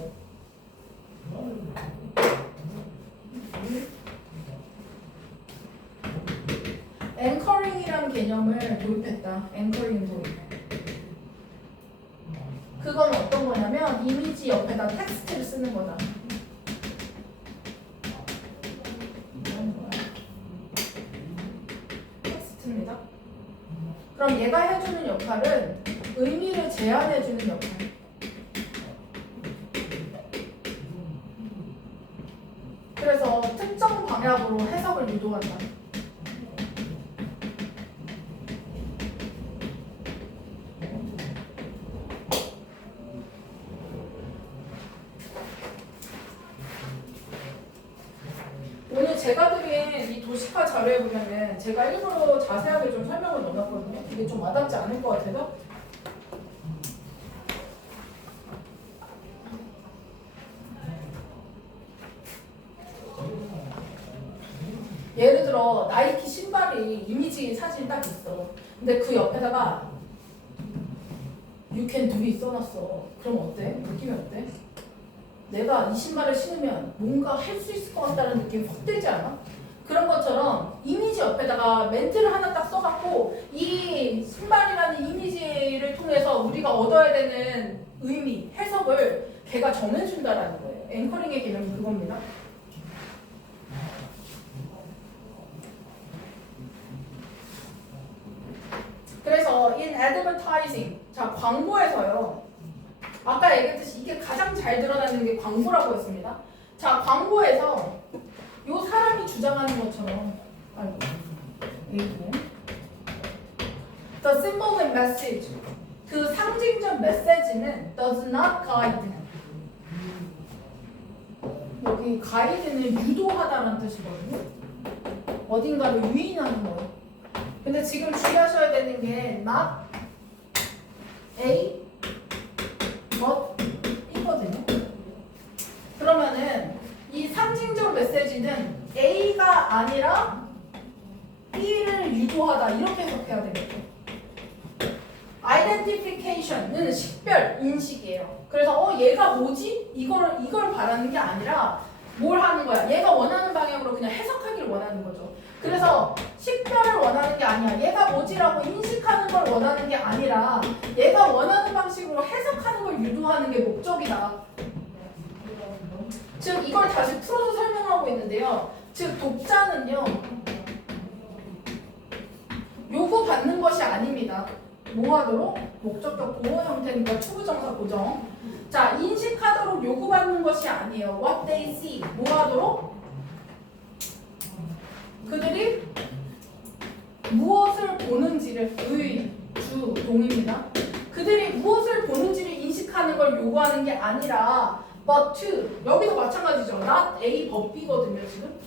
앵커링이라는 개념을 도입했다. 앵커링 도입. 그건 어떤 거냐면 이미지 옆에다 텍스트를 쓰는 거다. 이런 거야. 텍스트입니다. 그럼 얘가 해주는 역할은 의미를 제안해주는 역할. 그래서 특정 방향으로 해석을 유도한다. 오늘 제가 드린 이 도식화 자료에 보면은 제가 일부러 자세하게 좀 설명을 넣어놨거든요. 이게 좀 와닿지 않을 것 같아서. 예를 들어 나이키 신발이 이미지 사진이 딱 있어. 근데 그 옆에다가 You can do it 써놨어. 그럼 어때? 느낌이 어때? 내가 이 신발을 신으면 뭔가 할 수 있을 것 같다는 느낌이 확 들지 않아? 그런 것처럼 이미지 옆에다가 멘트를 하나 딱 써갖고 이 신발이라는 이미지를 통해서 우리가 얻어야 되는 의미, 해석을 걔가 정해준다라는 거예요. 앵커링의 개념이 그겁니다. 그래서 in advertising, 자 광고에서요. 아까 얘기했듯이 이게 가장 잘 드러나는 게 광고라고 했습니다. 자, 광고에서 요 사람이 주장하는 것처럼 The symbol and message, 그 상징적 메시지는 does not guide. 여기 guide는 유도하다라는 뜻이거든요. 어딘가를 유인하는 거예요. 근데 지금 주의하셔야 되는 게 not A 이거든요. 그러면은 이 상징적 메시지는 A가 아니라 B를 유도하다 이렇게 해석해야 되겠죠. Identification은 식별, 인식이에요. 그래서 얘가 뭐지? 이걸 바라는 게 아니라 뭘 하는 거야? 얘가 원하는 방향으로 그냥 해석하기를 원하는 거죠. 그래서 식별을 원하는 게 아니야. 얘가 뭐지라고 인식하는 걸 원하는 게 아니라 얘가 원하는 방식으로 해석하는 걸 유도하는 게 목적이다. 즉 이걸 다시 풀어서 설명하고 있는데요. 즉 독자는요. 요구받는 것이 아닙니다. 뭐 하도록? 목적격 보호 형태니까 투부정사 고정. 자, 인식하도록 요구받는 것이 아니에요. What they see. 뭐 하도록? 그들이 무엇을 보는지를 의주동입니다. 그들이 무엇을 보는지를 인식하는 걸 요구하는 게 아니라 but to, 여기도 마찬가지죠. not A but B거든요. 지금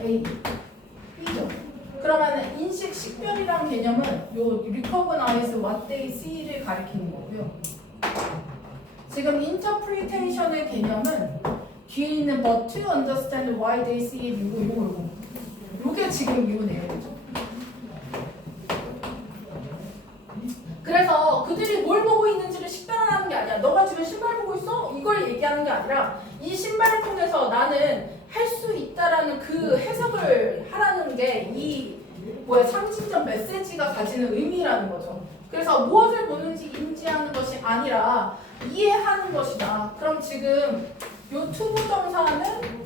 A, B죠. 그러면 인식 식별이란 개념은 요 recognize what they see를 가리키는 거고요. 지금 interpretation의 개념은 뒤에 있는 but to understand why they see it 이거 요게 지금 이 내용이죠. 그래서 그들이 뭘 보고 있는지를 식별하는 게 아니야. 너가 지금 신발 보고 있어? 이걸 얘기하는 게 아니라 이 신발을 통해서 나는 할 수 있다라는 그 해석을 하라는 게 이 상징적 메시지가 가지는 의미라는 거죠. 그래서 무엇을 보는지 인지하는 것이 아니라 이해하는 것이다. 그럼 지금 요 투부정사는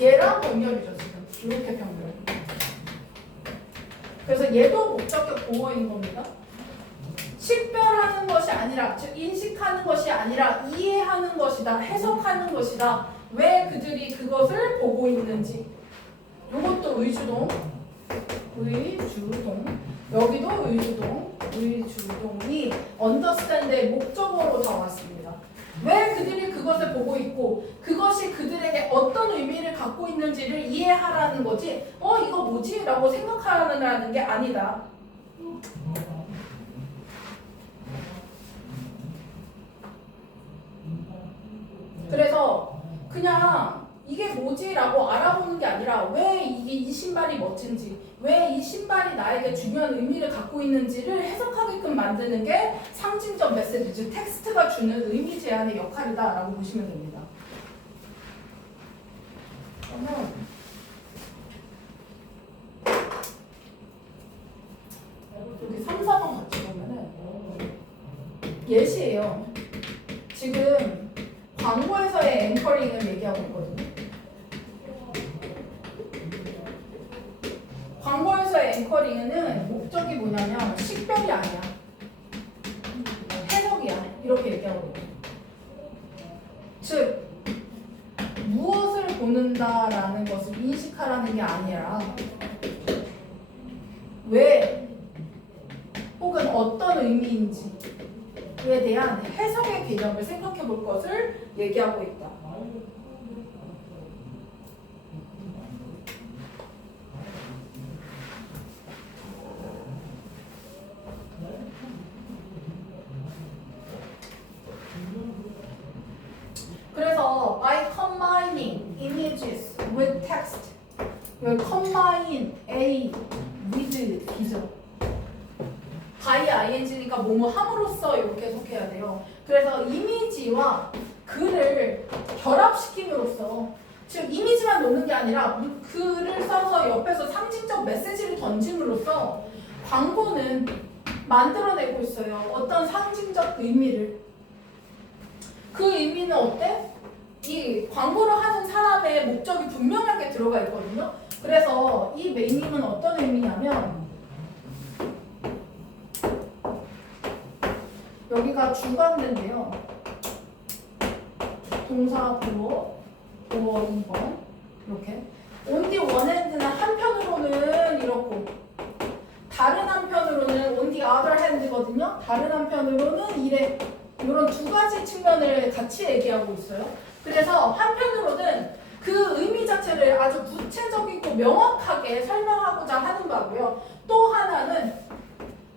얘랑 병렬이죠. 지금 이렇게 병렬. 그래서 얘도 목적격 보호인 겁니다. 식별하는 것이 아니라, 즉 인식하는 것이 아니라 이해하는 것이다. 해석하는 것이다. 왜 그들이 그것을 보고 있는지. 요것도 의주동. 여기도 의주동이 understand의 목적어로 다 왔습니다. 왜 그들이 그것을 것을 보고 있고 그것이 그들에게 어떤 의미를 갖고 있는지를 이해하라는 거지 이거 뭐지? 라고 생각하라는 게 아니다. 그래서 그냥 이게 뭐지? 라고 알아보는 게 아니라 왜 이게 이 신발이 멋진지 왜 이 신발이 나에게 중요한 의미를 갖고 있는지를 해석하게끔 만드는 게 상징적 메시지, 즉 텍스트가 주는 의미 제안의 역할이다 라고 보시면 됩니다. 그러면 여기 3, 4번 같이 보면은 예시예요. 지금 광고에서의 앵커링을 얘기하고 있거든요. 광고에서의 앵커링은 목적이 뭐냐면 식별이 아니야. 해석이야. 이렇게 얘기하거든요. 즉 무엇을 보는다라는 것을 인식하라는 게 아니라 왜 혹은 어떤 의미인지에 대한 해석의 개념을 생각해 볼 것을 얘기하고 있다. 그래서 by combining images with text, combine A with B죠. by ing니까 뭐뭐 함으로써 이렇게 해석해야 돼요. 그래서 이미지와 글을 결합시킴으로써, 즉 이미지만 놓는 게 아니라 글을 써서 옆에서 상징적 메시지를 던짐으로써 광고는 만들어내고 있어요. 어떤 상징적 의미를. 그 의미는 어때? 이 광고를 하는 사람의 목적이 분명하게 들어가 있거든요. 그래서 이 미닝은 어떤 의미냐면 여기가 주관대인데요. 동사 보어 2번 이렇게 on the one hand는 한편으로는 이렇고 다른 한편으로는 on the other hand거든요. 다른 한편으로는 이래. 이런 두 가지 측면을 같이 얘기하고 있어요. 그래서 한편으로는 그 의미 자체를 아주 구체적이고 명확하게 설명하고자 하는 바고요. 또 하나는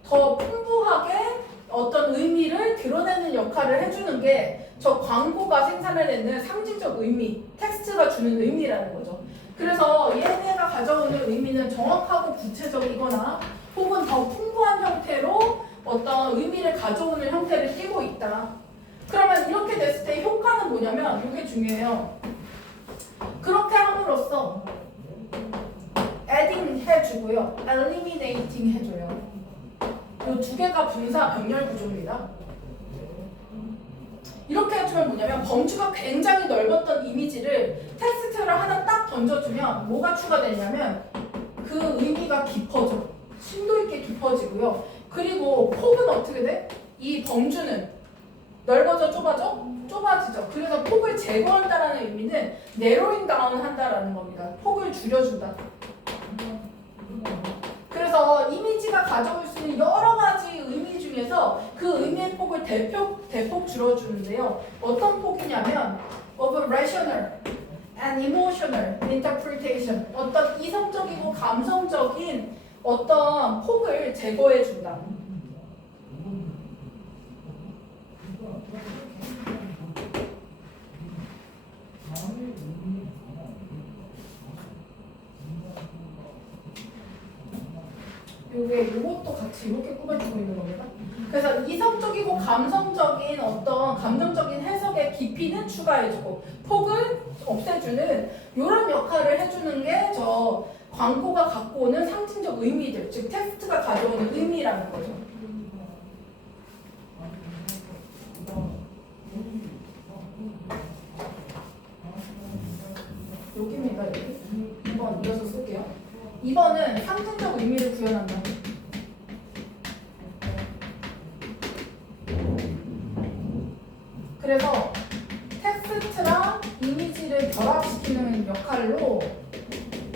더 풍부하게 어떤 의미를 드러내는 역할을 해주는 게 저 광고가 생산해내는 상징적 의미, 텍스트가 주는 의미라는 거죠. 그래서 얘네가 가져오는 의미는 정확하고 구체적이거나 혹은 더 풍부한 형태로 어떤 의미를 가져오는 형태를 띠고 있다. 그러면 이렇게 됐을 때 효과는 뭐냐면 이게 중요해요. 그렇게 함으로써 adding 해주고요. eliminating 해줘요. 이 두 개가 분사 병렬 구조입니다. 이렇게 해주면 뭐냐면 범주가 굉장히 넓었던 이미지를 텍스트를 하나 딱 던져주면 뭐가 추가되냐면 그 의미가 깊어져. 심도 있게 깊어지고요. 그리고 폭은 어떻게 돼? 이 범주는 넓어져 좁아져? 좁아지죠. 그래서 폭을 제거한다라는 의미는 narrowing down 한다라는 겁니다. 폭을 줄여준다. 그래서 이미지가 가져올 수 있는 여러 가지 의미 중에서 그 의미의 폭을 대폭 줄여주는데요. 어떤 폭이냐면 of rational and emotional interpretation, 어떤 이성적이고 감성적인 어떤 폭을 제거해준다. 이것도 같이 이렇게 꾸며주고 있는 겁니다. 그래서 이성적이고 감성적인 어떤 감정적인 해석의 깊이는 추가해주고 폭을 없애주는 이런 역할을 해주는 게 저 광고가 갖고 오는 상징적 의미들, 즉 텍스트가 가져오는 의미라는 거죠. 여기입니다. 여기 2번 이어서 쓸게요. 2번은 상징적 의미를 구현한다. 그래서 텍스트랑 이미지를 결합시키는 역할로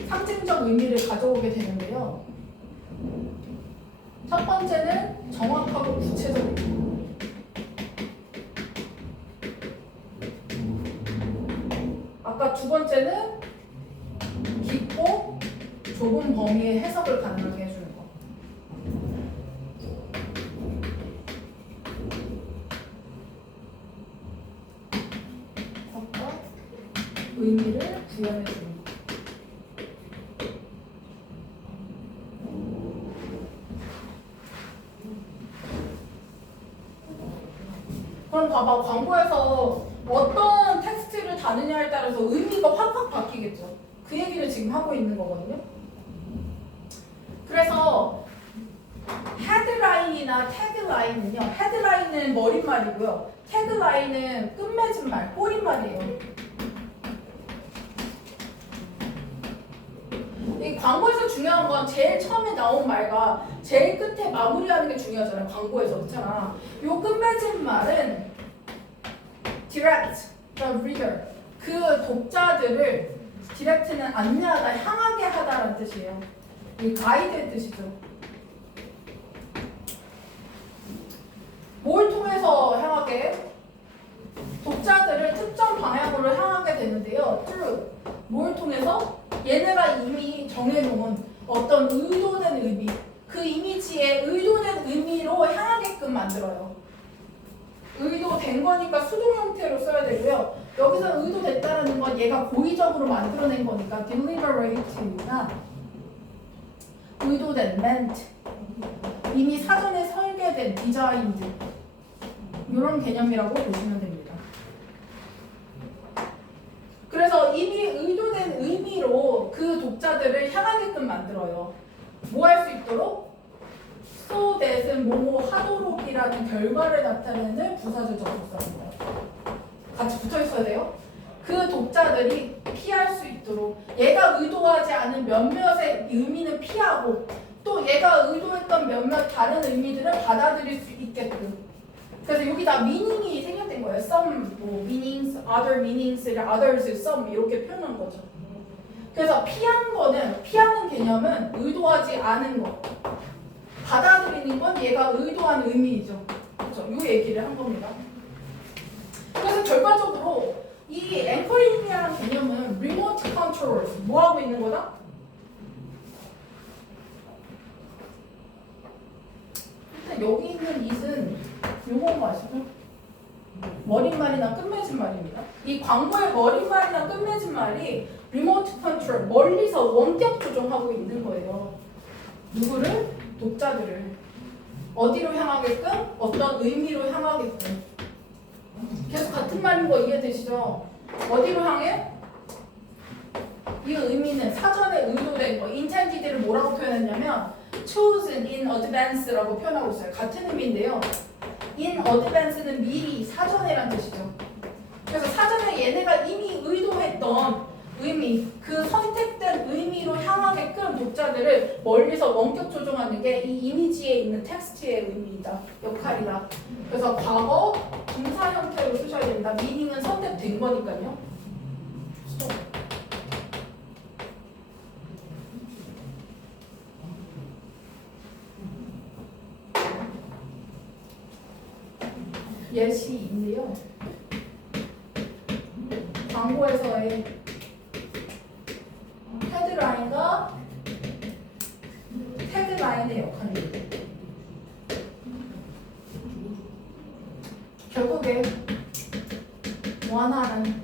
상징적 의미를 가져오게 되는데요. 첫 번째는 정확하고 구체적이고 두 번째는 깊고 좁은 범위의 해석을 가능하게 해주는 거. 해석과 의미를 구현해 주는 거. 그럼 봐봐, 광고에서 어떤 텍스트를 다느냐에 따라서 의미가 확확 바뀌겠죠. 그 얘기를 지금 하고 있는 거거든요. 그래서 헤드라인이나 태그라인은요, 헤드라인은 머릿말이고요, 태그라인은 끝맺은 말, 꼬릿말이에요. 이 광고에서 중요한 건 제일 처음에 나온 말과 제일 끝에 마무리하는 게 중요하잖아요. 광고에서 그렇잖아. 요 끝맺은 말은 direct the reader, 그 독자들을 디렉트는 안내하다, 향하게 하다라는 뜻이에요. 이 가이드의 뜻이죠. 뭘 통해서 향하게? 독자들을 특정 방향으로 향하게 되는데요. through. 뭘 통해서? 얘네가 이미 정해놓은 어떤 의도된 의미, 그 이미지에 의도된 의미로 향하게끔 만들어요. 의도된 거니까 수동 형태로 써야 되고요. 여기서 의도됐다는 건 얘가 고의적으로 만들어낸 거니까 deliberate나 의도된 meant, 이미 사전에 설계된 designed, 이런 개념이라고 보시면 됩니다. 그래서 이미 의도된 의미로 그 독자들을 향하게끔 만들어요. 뭐 할 수 있도록? so that은 뭐뭐 하도록이라는 결과를 나타내는 부사절 접속사입니다. 같이 붙어 있어야 돼요. 그 독자들이 피할 수 있도록, 얘가 의도하지 않은 몇몇의 의미는 피하고 또 얘가 의도했던 몇몇 다른 의미들을 받아들일 수 있게끔. 그래서 여기다 meaning이 생략된 거예요. some, 뭐 meanings, other meanings, others, some 이렇게 표현한 거죠. 그래서 피하는 개념은 의도하지 않은 거, 받아들이는 건 얘가 의도한 의미이죠. 그렇죠? 이 얘기를 한 겁니다. 그래서 결과적으로 이 앵커링이라는 개념은 remote controls, 뭐 하고 있는 거다? 일단 여기 있는 it은 요건 거 아시죠? 머릿말이나 끝맺은 말입니다. 이 광고의 머릿말이나 끝맺은 말이 remote control, 멀리서 원격 조종하고 있는 거예요. 누구를? 독자들을. 어디로 향하게끔? 어떤 의미로 향하게끔. 계속 같은 말인 거 이해되시죠? 어디로 향해? 이 의미는 사전에 의도된 거, intended를 뭐라고 표현했냐면 chosen in advance라고 표현하고 있어요. 같은 의미인데요. in advance는 미리, 사전에란 뜻이죠. 그래서 사전에 얘네가 이미 의도했던 의미, 그 선택된 의미로 향하게끔 독자들을 멀리서 원격 조종하는 게 이 이미지에 있는 텍스트의 의미이다, 역할이다. 그래서 과거 동사 형태로 쓰셔야 됩니다. meaning은 선택된 거니까요. 예시인데요. 광고에서의 헤드라인과 태그라인의 역할입니다. 결국에 원하는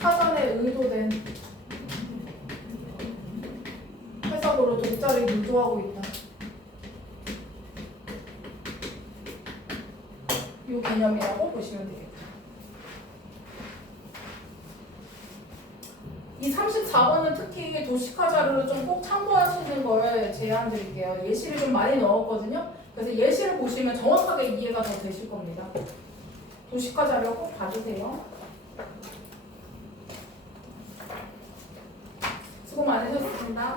사전에 의도된 해석으로 독자를 유도하고 있다. 이 개념이라고 보시면 되겠다. 이 34번은 특히 도식화 자료를 좀 꼭 참고하시는 걸 제안드릴게요. 예시를 좀 많이 넣었거든요. 그래서 예시를 보시면 정확하게 이해가 더 되실 겁니다. 도식화 자료 꼭 봐주세요. 수고 많으셨습니다.